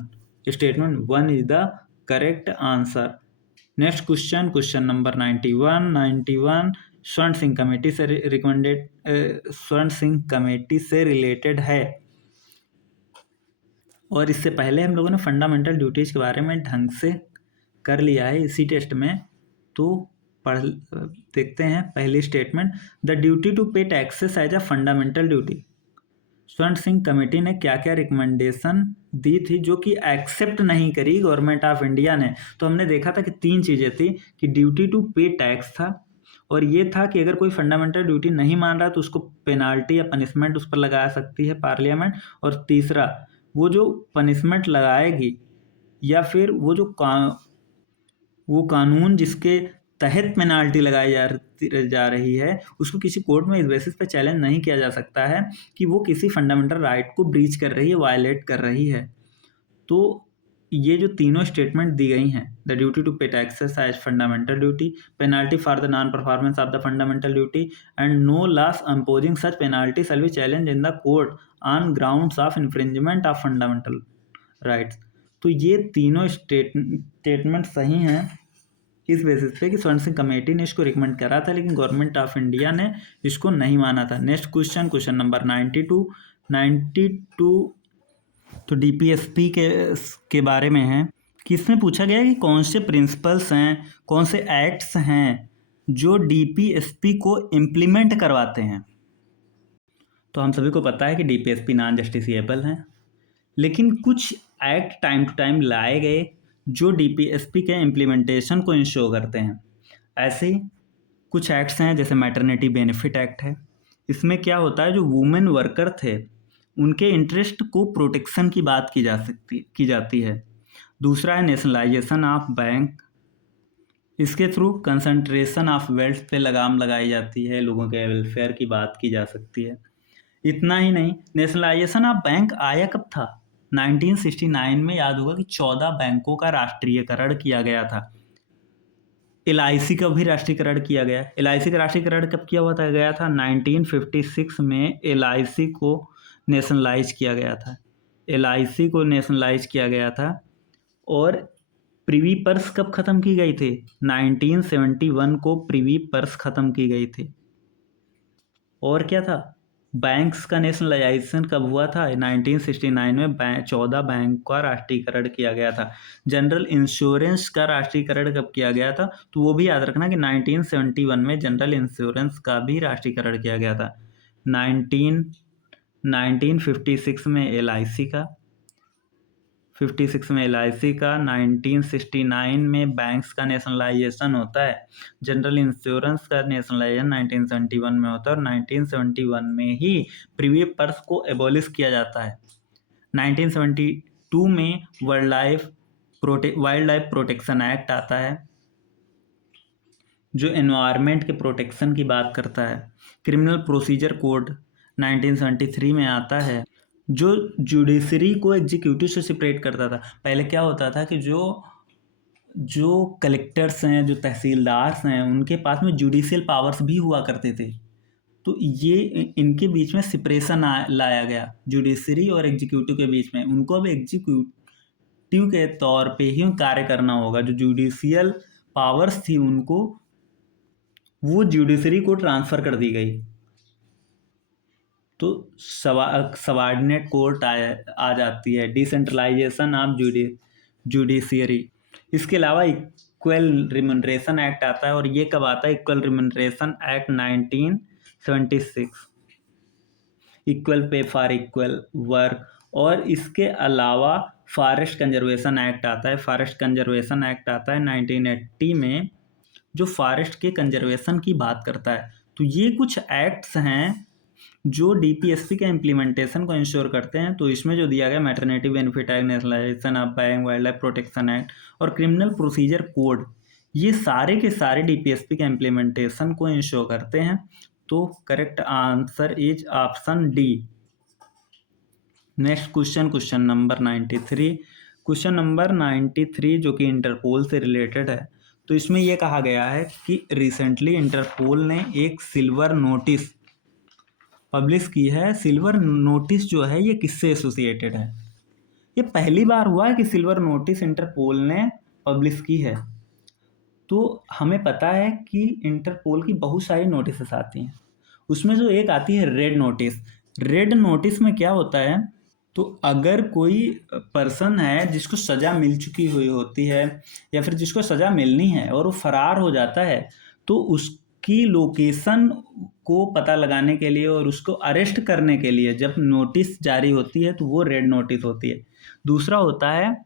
statement, 1 is the correct answer. Next question number 91 स्वर्ण सिंह कमेटी से स्वर्ण सिंह कमेटी से रिलेटेड है। और इससे पहले हम लोगों ने फंडामेंटल ड्यूटीज के बारे में ढंग से कर लिया है इसी टेस्ट में। तो पढ़ देखते हैं पहली statement, the duty to pay taxes as a fundamental duty. Swaran Singh committee ने क्या क्या रिकमेंडेशन दी थी जो कि एक्सेप्ट नहीं करी गवर्नमेंट ऑफ इंडिया ने। तो हमने देखा था कि 3 चीज़ें थी कि ड्यूटी टू पे टैक्स था, और ये था कि अगर कोई फंडामेंटल ड्यूटी नहीं मान रहा तो उसको पेनाल्टी या पनिशमेंट उस पर लगा सकती है पार्लियामेंट। और तीसरा, वो जो पनिशमेंट लगाएगी या फिर वो कानून जिसके तहत पेनाल्टी लगाई जा रही है उसको किसी कोर्ट में इस बेसिस पे चैलेंज नहीं किया जा सकता है कि वो किसी फंडामेंटल राइट को ब्रीच कर रही है, वायलेट कर रही है। तो ये जो तीनों स्टेटमेंट दी गई हैं, the duty to pay taxes as fundamental duty, penalty for the non performance of the fundamental duty and no laws imposing such penalty shall be challenge in the court on grounds of infringement of fundamental rights. तो ये तीनों statement सही हैं इस basis पे कि स्वर्ण Singh committee ने इसको रिकमेंड करा था, लेकिन गवर्नमेंट ऑफ इंडिया ने इसको नहीं माना था। नेक्स्ट क्वेश्चन नंबर 92 तो डीपीएसपी के बारे में है कि इसमें पूछा गया है कि कौन से प्रिंसिपल्स हैं, कौन से एक्ट्स हैं जो डीपीएसपी को इम्प्लीमेंट करवाते हैं। तो हम सभी को पता है कि डीपीएसपी नॉन जस्टिसिएबल हैं, लेकिन कुछ एक्ट टाइम टू टाइम लाए गए जो डीपीएसपी के इम्प्लीमेंटेशन को इंश्योर करते हैं। ऐसे कुछ एक्ट्स हैं जैसे मैटरनिटी बेनिफिट एक्ट है। इसमें क्या होता है, जो वुमेन वर्कर थे उनके इंटरेस्ट को प्रोटेक्शन की बात की जाती है। दूसरा है नेशनलाइजेशन ऑफ बैंक, इसके थ्रू कंसंट्रेशन ऑफ वेल्थ पे लगाम लगाई जाती है, लोगों के वेलफेयर की बात की जा सकती है। इतना ही नहीं, नेशनलाइजेशन ऑफ बैंक आया कब था? 1969 में। याद होगा कि 14 बैंकों का राष्ट्रीयकरण किया गया था। एलआईसी का भी राष्ट्रीयकरण किया गया। एलआईसी का राष्ट्रीयकरण कब किया हुआ था? गया था 1956 में एलआईसी को नेशनलाइज किया गया था। एलआईसी को नेशनलाइज किया गया था। और प्रिवी पर्स कब ख़त्म की गई थी? 1971 को प्रिवी पर्स ख़त्म की गई थी। और क्या था? बैंक्स का नेशनलाइजेशन कब हुआ था? 1969 में 14 बैंक का राष्ट्रीयकरण किया गया था। जनरल इंश्योरेंस का राष्ट्रीयकरण कब किया गया था? तो वो भी याद रखना कि 1971 में जनरल इंश्योरेंस का भी राष्ट्रीयकरण किया गया था। 1956 में एलआईसी का, 1969 में बैंक्स का नेशनलाइजेशन होता है। जनरल इंश्योरेंस का नेशनलाइजेशन 1971 में होता है और 1971 में ही प्रिवी पर्स को एबॉलिश किया जाता है। 1972 में वाइल्ड लाइफ प्रोटेक्शन एक्ट आता है जो एनवायरनमेंट के प्रोटेक्शन की बात करता है। क्रिमिनल प्रोसीजर कोड 1973 में आता है जो जुडिशरी को एग्जीक्यूटिव से सेपरेट करता था। पहले क्या होता था कि जो कलेक्टर्स हैं, जो तहसीलदार्स हैं, उनके पास में जुडिशियल पावर्स भी हुआ करते थे। तो ये इनके बीच में सेपरेशन लाया गया, जुडिशरी और एग्जीक्यूटिव के बीच में। उनको अब एग्जीक्यूटिव के तौर पे ही कार्य करना होगा। जो जुडिशियल पावर्स थी उनको, वो जुडिशरी को ट्रांसफ़र कर दी गई। तो सबऑर्डिनेट कोर्ट आ जाती है, डिसेंट्रलाइजेशन ऑफ जुडिशियरी। इसके अलावा इक्वल रिम्यूनरेशन एक्ट आता है, और ये कब आता है? Equal remuneration act 1976, equal pay for equal work. और इसके अलावा फॉरेस्ट कंजर्वेशन एक्ट आता है। फॉरेस्ट कंजर्वेशन एक्ट आता है 1980 में, जो फॉरेस्ट के कंजर्वेशन की बात करता है। तो ये कुछ एक्ट्स हैं जो डीपीएसपी के इम्प्लीमेंटेशन को इंश्योर करते हैं। तो इसमें जो दिया गया maternity benefit act, nationalisation of bank, wild life protection act और क्रिमिनल प्रोसीजर कोड, ये सारे के सारे डीपीएसपी के इम्प्लीमेंटेशन को इंश्योर करते हैं। तो correct answer is option D. Next question number 93। Question number 93 जो कि इंटरपोल से रिलेटेड है। तो इसमें यह कहा गया है कि रिसेंटली इंटरपोल ने एक सिल्वर नोटिस पब्लिश की है। सिल्वर नोटिस जो है ये किससे एसोसिएटेड है? ये पहली बार हुआ है कि सिल्वर नोटिस इंटरपोल ने पब्लिश की है। तो हमें पता है कि इंटरपोल की बहुत सारी नोटिस आती हैं, उसमें जो एक आती है रेड नोटिस। रेड नोटिस में क्या होता है, तो अगर कोई पर्सन है जिसको सज़ा मिल चुकी हुई होती है या फिर जिसको सज़ा मिलनी है और वो फरार हो जाता है, तो उसकी लोकेशन को पता लगाने के लिए और उसको अरेस्ट करने के लिए जब नोटिस जारी होती है तो वो रेड नोटिस होती है। दूसरा होता है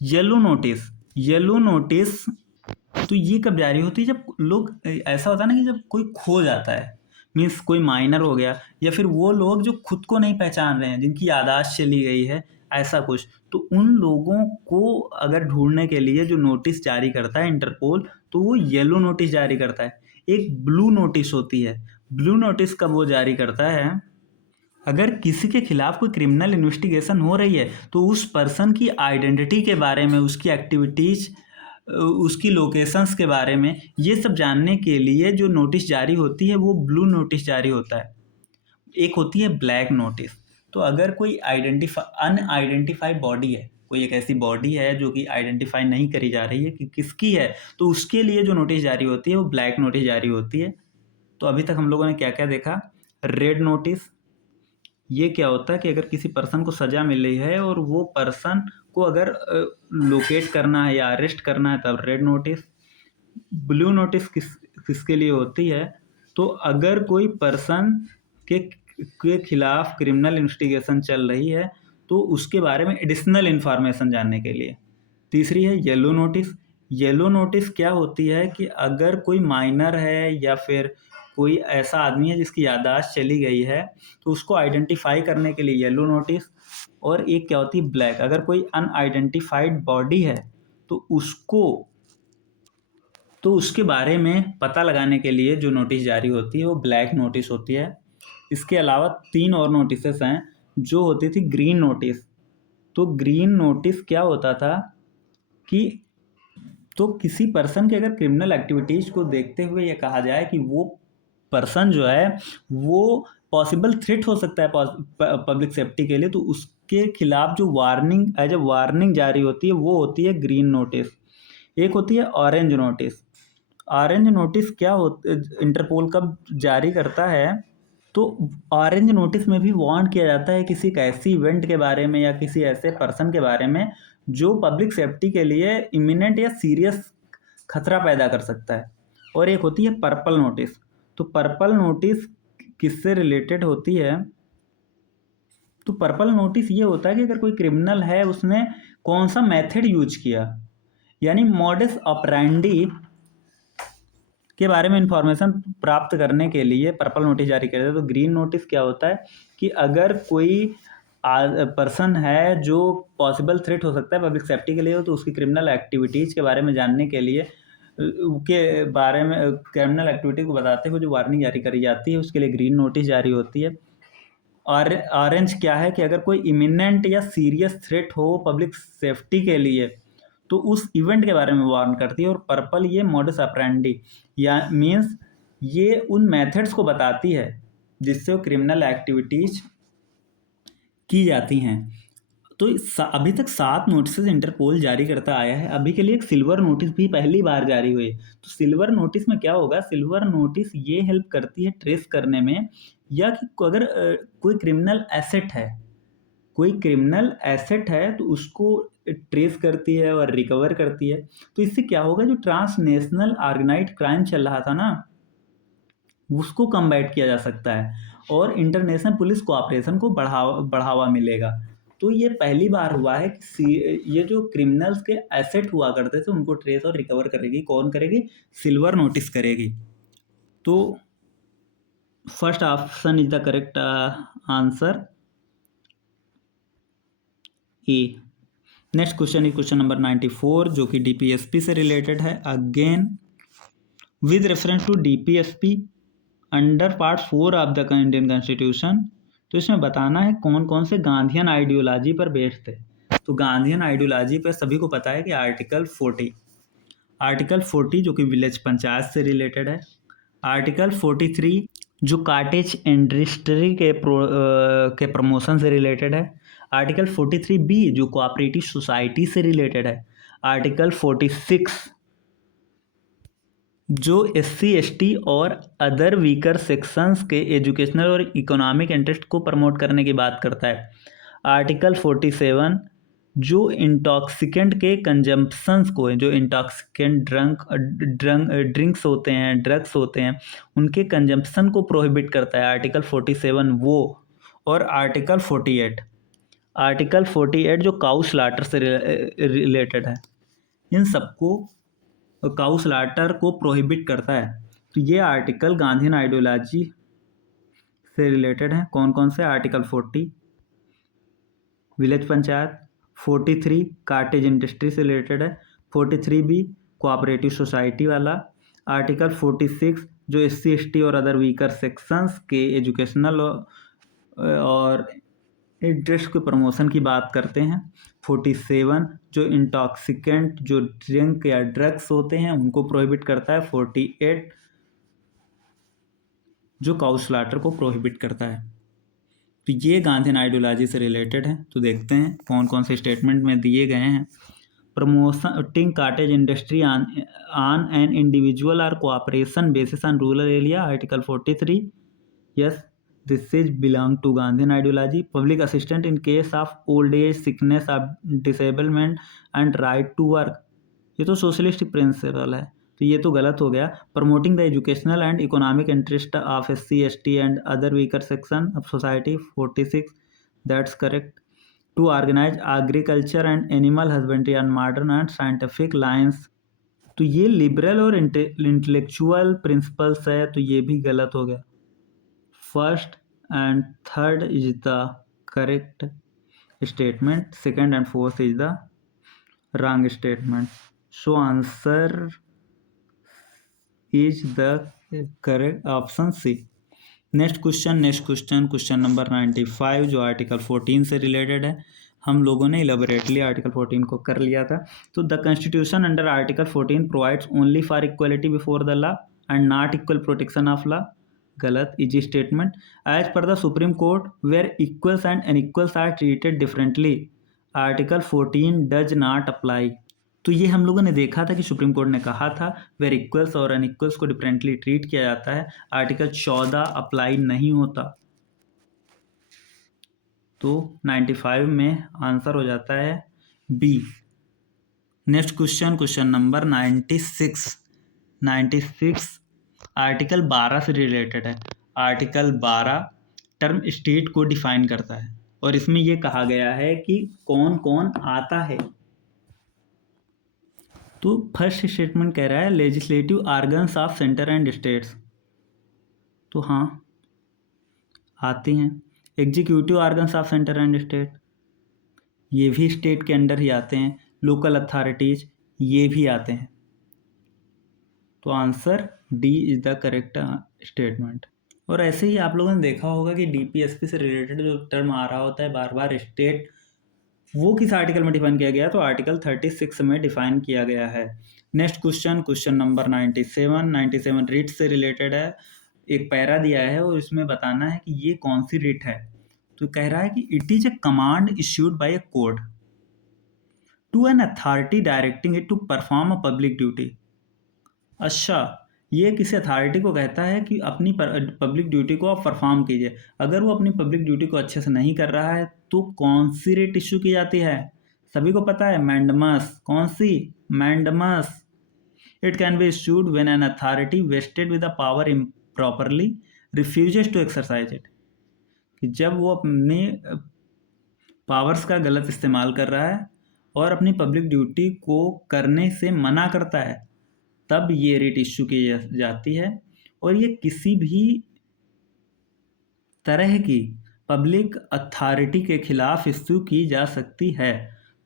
येलो नोटिस। येलो नोटिस तो ये कब जारी होती है, जब लोग, ऐसा होता है ना कि जब कोई खो जाता है, मीन्स कोई माइनर हो गया या फिर वो लोग जो खुद को नहीं पहचान रहे हैं, जिनकी याददाश्त चली गई है, ऐसा कुछ, तो उन लोगों को अगर ढूंढने के लिए जो नोटिस जारी करता है इंटरपोल, तो वो येलो नोटिस जारी करता है। एक ब्लू नोटिस होती है। ब्लू नोटिस कब वो जारी करता है, अगर किसी के खिलाफ कोई क्रिमिनल इन्वेस्टिगेशन हो रही है तो उस पर्सन की आइडेंटिटी के बारे में, उसकी एक्टिविटीज, उसकी लोकेशंस के बारे में, ये सब जानने के लिए जो नोटिस जारी होती है वो ब्लू नोटिस जारी होता है। एक होती है ब्लैक नोटिस। तो अगर कोई अनआइडेंटिफाइड बॉडी है, कोई एक ऐसी बॉडी है जो कि आइडेंटिफाई नहीं करी जा रही है कि किसकी है, तो उसके लिए जो नोटिस जारी होती है वो ब्लैक नोटिस जारी होती है। तो अभी तक हम लोगों ने क्या क्या देखा, रेड नोटिस, ये क्या होता है कि अगर किसी पर्सन को सज़ा मिल रही है और वो पर्सन को अगर लोकेट करना है या अरेस्ट करना है तब रेड नोटिस। ब्लू नोटिस किसके लिए होती है, तो अगर कोई पर्सन के खिलाफ क्रिमिनल इन्वेस्टिगेशन चल रही है तो उसके बारे में एडिशनल इन्फॉर्मेशन जानने के लिए। तीसरी है येलो नोटिस। येलो नोटिस क्या होती है कि अगर कोई माइनर है या फिर कोई ऐसा आदमी है जिसकी याददाश्त चली गई है, तो उसको आइडेंटिफाई करने के लिए येलो नोटिस। और एक क्या होती है ब्लैक, अगर कोई अनआइडेंटिफाइड बॉडी है तो उसके बारे में पता लगाने के लिए जो नोटिस जारी होती है वो ब्लैक नोटिस होती है। इसके अलावा 3 और नोटिसेस हैं जो होती थी ग्रीन नोटिस। तो ग्रीन नोटिस क्या होता था कि तो किसी पर्सन के अगर क्रिमिनल एक्टिविटीज़ को देखते हुए ये कहा जाए कि वो पर्सन जो है वो पॉसिबल थ्रेट हो सकता है पब्लिक सेफ्टी के लिए, तो उसके खिलाफ जो वार्निंग, एज ए वार्निंग जारी होती है वो होती है ग्रीन नोटिस। एक होती है ऑरेंज नोटिस। ऑरेंज नोटिस क्या होता, इंटरपोल कब जारी करता है, तो ऑरेंज नोटिस में भी वार्न किया जाता है किसी एक ऐसी इवेंट के बारे में या किसी ऐसे पर्सन के बारे में जो पब्लिक सेफ्टी के लिए इमिनेंट या सीरियस खतरा पैदा कर सकता है। और एक होती है पर्पल नोटिस। तो पर्पल नोटिस किससे रिलेटेड होती है, तो पर्पल नोटिस ये होता है कि अगर कोई क्रिमिनल है उसने कौन सा मेथड यूज किया, यानी मॉडस ऑपरेंडी के बारे में इंफॉर्मेशन प्राप्त करने के लिए पर्पल नोटिस जारी करते हैं। तो ग्रीन नोटिस क्या होता है कि अगर कोई पर्सन है जो पॉसिबल थ्रेट हो सकता है पब्लिक सेफ्टी के लिए, तो उसकी क्रिमिनल एक्टिविटीज़ के बारे में जानने के लिए के बारे में क्रिमिनल एक्टिविटी को बताते हुए जो वार्निंग जारी करी जाती है उसके लिए ग्रीन नोटिस जारी होती है। और ऑरेंज क्या है कि अगर कोई इमिनेंट या सीरियस थ्रेट हो पब्लिक सेफ्टी के लिए तो उस इवेंट के बारे में वार्न करती है। और पर्पल ये मॉडस ऑपरेंडी या मीन्स ये उन मेथड्स को बताती है जिससे वो क्रिमिनल एक्टिविटीज की जाती हैं। तो अभी तक 7 नोटिस इंटरपोल जारी करता आया है। अभी के लिए एक सिल्वर नोटिस भी पहली बार जारी हुई है। तो सिल्वर नोटिस में क्या होगा, सिल्वर नोटिस ये हेल्प करती है ट्रेस करने में, या कि अगर कोई क्रिमिनल एसेट है, कोई क्रिमिनल एसेट है तो उसको ट्रेस करती है और रिकवर करती है। तो इससे क्या होगा, जो ट्रांसनेशनल ऑर्गेनाइज्ड क्राइम चल रहा था ना उसको कम्बैट किया जा सकता है और इंटरनेशनल पुलिस कोऑपरेशन को बढ़ावा मिलेगा। तो ये पहली बार हुआ है कि ये जो क्रिमिनल्स के एसेट हुआ करते थे उनको ट्रेस और रिकवर करेगी, कौन करेगी, सिल्वर नोटिस करेगी। तो first option is the correct answer, A. Next question is question number 94 जो कि डीपीएसपी से रिलेटेड है। Again with reference to DPSP under part 4 of the Indian constitution, तो इसमें बताना है कौन कौन से गांधीयन आइडियोलॉजी पर बेस्ड थे। तो गांधीयन आइडियोलॉजी पर सभी को पता है कि आर्टिकल 40 जो कि विलेज पंचायत से रिलेटेड है। आर्टिकल 43 जो काटेज इंडस्ट्री के प्रमोशन से रिलेटेड है। आर्टिकल 43 बी जो कोऑपरेटिव सोसाइटी से रिलेटेड है। आर्टिकल 46 जो SC ST और अदर वीकर सेक्शंस के एजुकेशनल और इकोनॉमिक इंटरेस्ट को प्रमोट करने की बात करता है। आर्टिकल 47 जो इंटॉक्सिकेंट के कंजम्पशंस को है, जो इंटॉक्सिकेंट ड्रिंक्स होते हैं, ड्रग्स होते हैं, उनके कंजम्पशन को प्रोहिबिट करता है आर्टिकल 47 वो। और आर्टिकल 48 जो काउ स्लाटर से रिलेटेड है, इन सबको काउ स्लाटर को प्रोहिबिट करता है। तो ये आर्टिकल गांधीयन आइडियोलॉजी से रिलेटेड है। कौन कौन से? Article 40 village panchayat, 43 cottage industry से रिलेटेड है, 43B कोऑपरेटिव सोसाइटी वाला, आर्टिकल 46 जो SC ST और अदर वीकर सेक्शंस के एजुकेशनल और इंटरेस्ट के प्रमोशन की बात करते हैं, 47 जो इंटॉक्सिकेंट जो ड्रिंक या ड्रग्स होते हैं उनको प्रोहिबिट करता है, 48 जो काउ स्लाटर को प्रोहिबिट करता है। तो ये गांधीयन आइडियोलॉजी से रिलेटेड है। तो देखते हैं कौन कौन से स्टेटमेंट में दिए गए हैं। Promoting cottage industry on an individual और cooperation basis on rural area, article 43, yes this is belong to Gandhian ideology. Public assistant in case of old age, sickness, disablement and right to work, ये तो socialist principal है, तो ये तो गलत हो गया। Promoting the educational and economic interest of SC ST and other weaker section of society, 46, that's correct. To organise agriculture and animal husbandry on modern and scientific lines, तो ये लिबरल और इंटेलेक्चुअल प्रिंसिपल्स है, तो ये भी गलत हो गया। First and third is the correct statement, second and fourth is the wrong statement. So answer is the correct option C। Next question number 95 जो आर्टिकल 14 से रिलेटेड है। हम लोगों ने इलेबोरेटली आर्टिकल 14 को कर लिया था। तो the constitution under article 14 provides only for equality before the law and not equal protection of law, गलत, easy statement. As per the supreme court where equals and unequals are treated differently, article 14 does not apply. तो ये हम लोगों ने देखा था कि supreme court ने कहा था वेयर इक्वल्स और अनइक्वल्स को डिफरेंटली ट्रीट किया जाता है, आर्टिकल 14 अप्लाई नहीं होता। तो 95 में आंसर हो जाता है B। Next question number 96 article 12 से रिलेटेड है। आर्टिकल 12 टर्म स्टेट को डिफाइन करता है और इसमें यह कहा गया है कि कौन कौन आता है। तो फर्स्ट स्टेटमेंट कह रहा है legislative organs of centre and states, तो हाँ आती हैं। Executive organs of centre and state, ये भी स्टेट के अंडर ही आते हैं। लोकल अथॉरिटीज, ये भी आते हैं। तो answer D is the correct statement. और ऐसे ही आप लोगों ने देखा होगा कि DPSP से रिलेटेड जो टर्म आ रहा होता है बार बार, स्टेट, वो किस आर्टिकल में डिफाइन किया गया? तो आर्टिकल 36 में डिफाइन किया गया है। नेक्स्ट क्वेश्चन नंबर 97 रिट से रिलेटेड है। एक पैरा दिया है और इसमें बताना है कि ये कौन सी रिट है। तो कह रहा है कि it is a command issued by a court to an authority directing it to perform a public duty. अच्छा, ये किसी अथॉरिटी को कहता है कि अपनी पब्लिक ड्यूटी को आप परफॉर्म कीजिए। अगर वो अपनी पब्लिक ड्यूटी को अच्छे से नहीं कर रहा है तो कौन सी रिट इश्यू की जाती है? सभी को पता है, मैंडमस। कौन सी? Mandamus. It can be issued when an authority vested with the power improperly refuses to exercise it, कि जब वो अपने पावर्स का गलत इस्तेमाल कर रहा है और अपनी पब्लिक ड्यूटी को करने से मना करता है, तब ये रिट इश्यू की जाती है। और ये किसी भी तरह की पब्लिक अथॉरिटी के खिलाफ इश्यू की जा सकती है।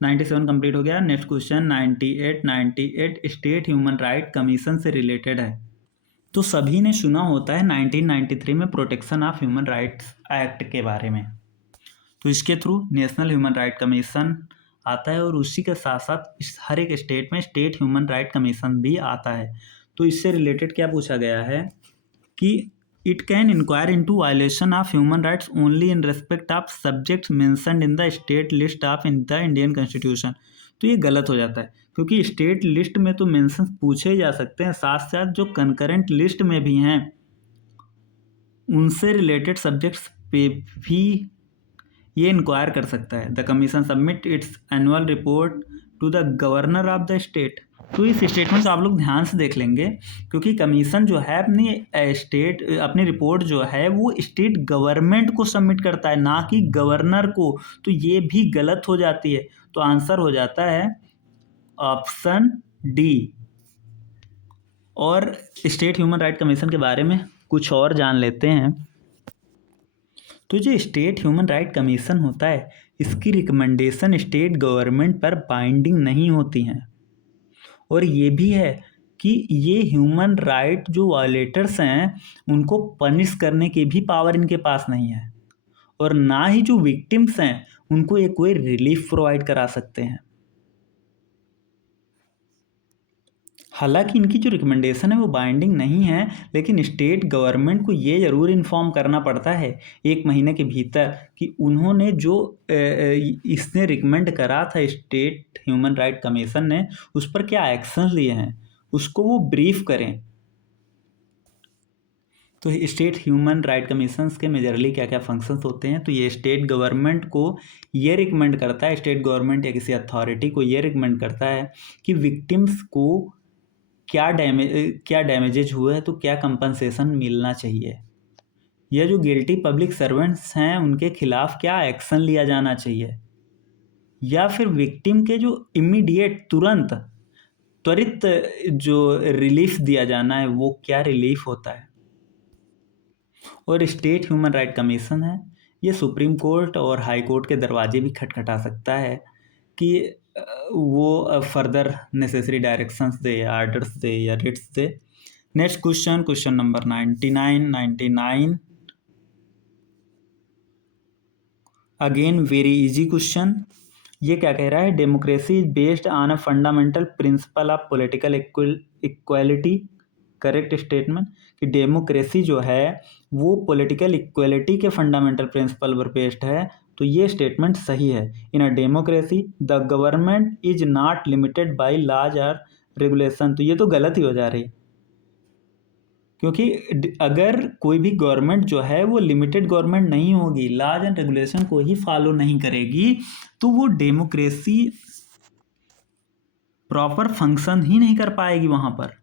97 कंप्लीट हो गया। Next question 98 state human right commission से रिलेटेड है। तो सभी ने सुना होता है 1993 में protection of human rights act के बारे में। तो इसके through national human right commission आता है और उसी के साथ साथ हर एक स्टेट में स्टेट ह्यूमन राइट कमीशन भी आता है। तो इससे रिलेटेड क्या पूछा गया है कि it can inquire into violation of human rights only in respect of subjects mentioned in the state list of in the Indian constitution. तो ये गलत हो जाता है, क्योंकि स्टेट लिस्ट में तो मेंशन पूछे जा सकते हैं, साथ साथ जो कंकरेंट लिस्ट में भी हैं उनसे रिलेटेड सब्जेक्ट्स पे भी ये इंक्वायर कर सकता है। The commission submit its annual report to the governor of the state. तो इस स्टेटमेंट को आप लोग ध्यान से देख लेंगे, क्योंकि कमीशन जो है अपनी रिपोर्ट जो है वो स्टेट गवर्नमेंट को सबमिट करता है, ना कि गवर्नर को। तो ये भी गलत हो जाती है। तो आंसर हो जाता है ऑप्शन डी। और स्टेट ह्यूमन राइट कमीशन के बारे में कुछ और जान लेते हैं। तो जो स्टेट ह्यूमन राइट कमीशन होता है, इसकी रिकमेंडेशन स्टेट गवर्नमेंट पर बाइंडिंग नहीं होती हैं, और ये भी है कि ये ह्यूमन राइट जो वायलेटर्स हैं उनको पनिश करने की भी पावर इनके पास नहीं है, और ना ही जो विक्टिम्स हैं उनको ये कोई रिलीफ प्रोवाइड करा सकते हैं। हालांकि इनकी जो रिकमेंडेशन है वो बाइंडिंग नहीं है, लेकिन स्टेट गवर्नमेंट को ये ज़रूर इन्फॉर्म करना पड़ता है 1 महीने के भीतर कि उन्होंने जो इसने रिकमेंड करा था स्टेट ह्यूमन राइट कमीशन ने, उस पर क्या एक्शन लिए हैं उसको वो ब्रीफ करें। तो स्टेट ह्यूमन राइट कमीशंस के मेजरली क्या क्या फंक्शंस होते हैं, तो ये स्टेट गवर्नमेंट को ये रिकमेंड करता है, स्टेट गवर्नमेंट या किसी अथॉरिटी को ये रिकमेंड करता है कि विक्टिम्स को क्या डैमेजेज हुए हैं, तो क्या कंपनसेशन मिलना चाहिए, या जो गिल्टी पब्लिक सर्वेंट्स हैं उनके खिलाफ क्या एक्शन लिया जाना चाहिए, या फिर विक्टिम के जो इमीडिएट त्वरित जो रिलीफ दिया जाना है वो क्या रिलीफ होता है। और स्टेट ह्यूमन राइट कमीशन है, ये सुप्रीम कोर्ट और हाई कोर्ट के दरवाजे भी खटखटा सकता है कि वो फर्दर नेसेसरी डायरेक्शंस दे, आर्डर्स दे या रिट्स दे। Next question number 99 again very easy question. ये क्या कह रहा है, democracy is based on a fundamental principle of political equality. Correct statement कि डेमोक्रेसी जो है वो पॉलिटिकल इक्वालिटी के फंडामेंटल प्रिंसिपल पर बेस्ड है। तो ये स्टेटमेंट सही है। इन अ democracy the government is not limited by laws और रेगुलेशन। तो ये तो गलत ही हो जा रही, क्योंकि अगर कोई भी गवर्नमेंट जो है वो लिमिटेड गवर्नमेंट नहीं होगी, लॉज एंड रेगुलेशन को ही फॉलो नहीं करेगी, तो वो डेमोक्रेसी प्रॉपर फंक्शन ही नहीं कर पाएगी वहाँ पर।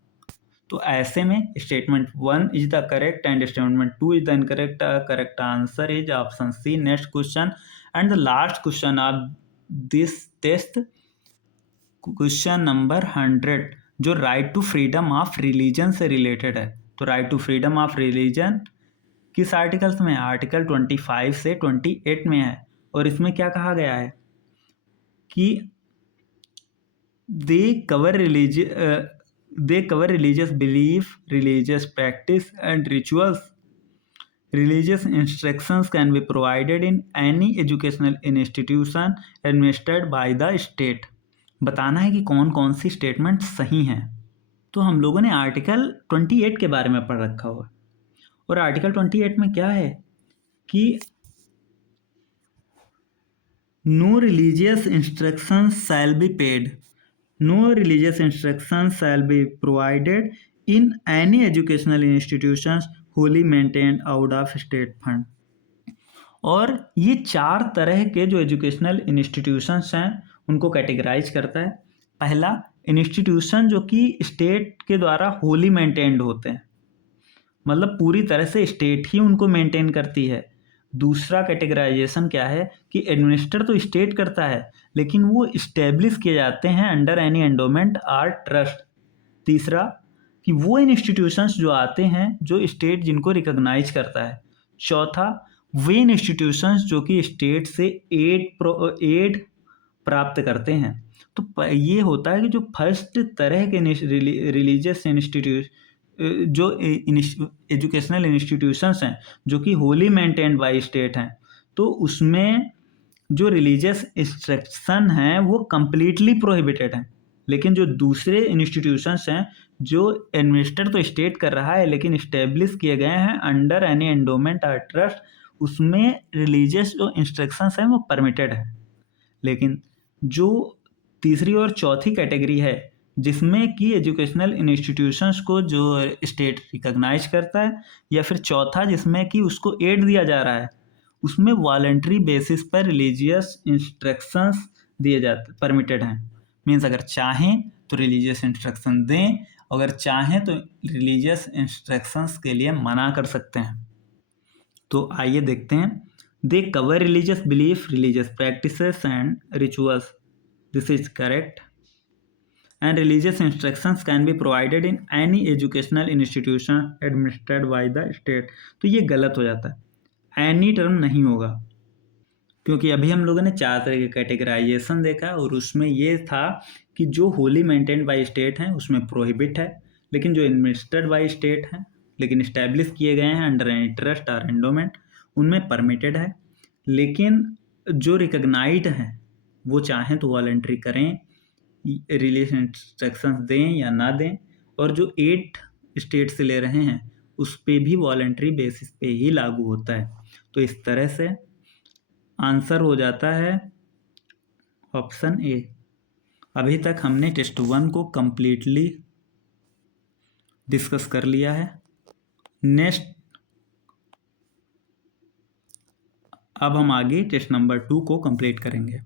तो ऐसे में statement 1 is the correct and statement 2 is the incorrect. Correct answer is option C. Next question and the last question of this test, question number 100, जो right to freedom of religion से रिलेटेड है। तो right to freedom of religion किस articles में है? Article 25 से 28 में है। और इसमें क्या कहा गया है कि दे cover religious belief, religious practice and rituals. Religious instructions can be provided in any educational institution administered by the state. बताना है कि कौन कौन सी स्टेटमेंट सही हैं। तो हम लोगों ने आर्टिकल 28 के बारे में पढ़ रखा हुआ, और आर्टिकल 28 में क्या है कि no religious instructions shall be paid, no religious instruction shall be provided in any educational institutions wholly maintained out of state fund. और ये 4 तरह के जो एजुकेशनल इंस्टीट्यूशंस हैं उनको कैटेगराइज करता है। पहला, इंस्टीट्यूशन जो कि स्टेट के द्वारा होली मेंटेन्ड होते हैं, मतलब पूरी तरह से स्टेट ही उनको मेंटेन करती है। दूसरा कैटेगराइजेशन क्या है कि एडमिनिस्टर तो स्टेट करता है, लेकिन वो इस्टेब्लिश किए जाते हैं under any endowment or trust. तीसरा कि वो इंस्टीट्यूशंस जो आते हैं जो स्टेट जिनको रिकॉग्नाइज करता है। चौथा, वे इंस्टीट्यूशंस जो कि स्टेट से एड प्राप्त करते हैं। तो ये होता है कि जो फर्स्ट तरह के रिलीजियस जो एजुकेशनल इंस्टीट्यूशंस हैं जो कि होली मेंटेन्ड बाय स्टेट हैं, तो उसमें जो रिलीजियस इंस्ट्रक्शन हैं वो कम्प्लीटली प्रोहिबिटेड हैं। लेकिन जो दूसरे इंस्टीट्यूशंस हैं जो एडमिनिस्टर तो स्टेट कर रहा है लेकिन इस्टेब्लिश किए गए हैं अंडर एनी एंडोमेंट और ट्रस्ट, उसमें रिलीजियस जो इंस्ट्रक्शंस हैं वो परमिटेड है। लेकिन जो तीसरी और चौथी कैटेगरी है जिसमें कि एजुकेशनल इंस्टीट्यूशंस को जो स्टेट रिकॉग्नाइज करता है, या फिर चौथा जिसमें कि उसको एड दिया जा रहा है, उसमें वॉलंटरी बेसिस पर रिलीजियस इंस्ट्रक्शंस दिए जाते परमिटेड हैं। मीन्स अगर चाहें तो रिलीजियस इंस्ट्रक्शन दें, अगर चाहें तो रिलीजियस इंस्ट्रक्शंस के लिए मना कर सकते हैं। तो आइए देखते हैं। They cover religious belief, religious practices and rituals, this is correct. And religious instructions can be provided in any educational institution administered by the state. तो ये गलत हो जाता है, एनी टर्म नहीं होगा, क्योंकि अभी हम लोगों ने 4 तरह के कैटेगराइजेशन देखा और उसमें ये था कि जो होली मेंटेन्ड बाय स्टेट हैं उसमें प्रोहिबिट है, लेकिन जो एडमिनिस्ट्रेड बाय स्टेट हैं लेकिन इस्टेब्लिश किए गए हैं अंडर एनी ट्रस्ट और एंडोमेंट, उनमें परमिटेड है। लेकिन जो रिकग्नाइज्ड हैं वो चाहें तो वॉलंटरी करें, रिलीज इंस्ट्रक्शंस दें या ना दें, और जो 8 स्टेट से ले रहे हैं उस पर भी वॉलंटरी बेसिस पे ही लागू होता है। तो इस तरह से आंसर हो जाता है ऑप्शन ए। अभी तक हमने टेस्ट 1 को कंप्लीटली डिस्कस कर लिया है। नेक्स्ट अब हम आगे टेस्ट नंबर 2 को कंप्लीट करेंगे।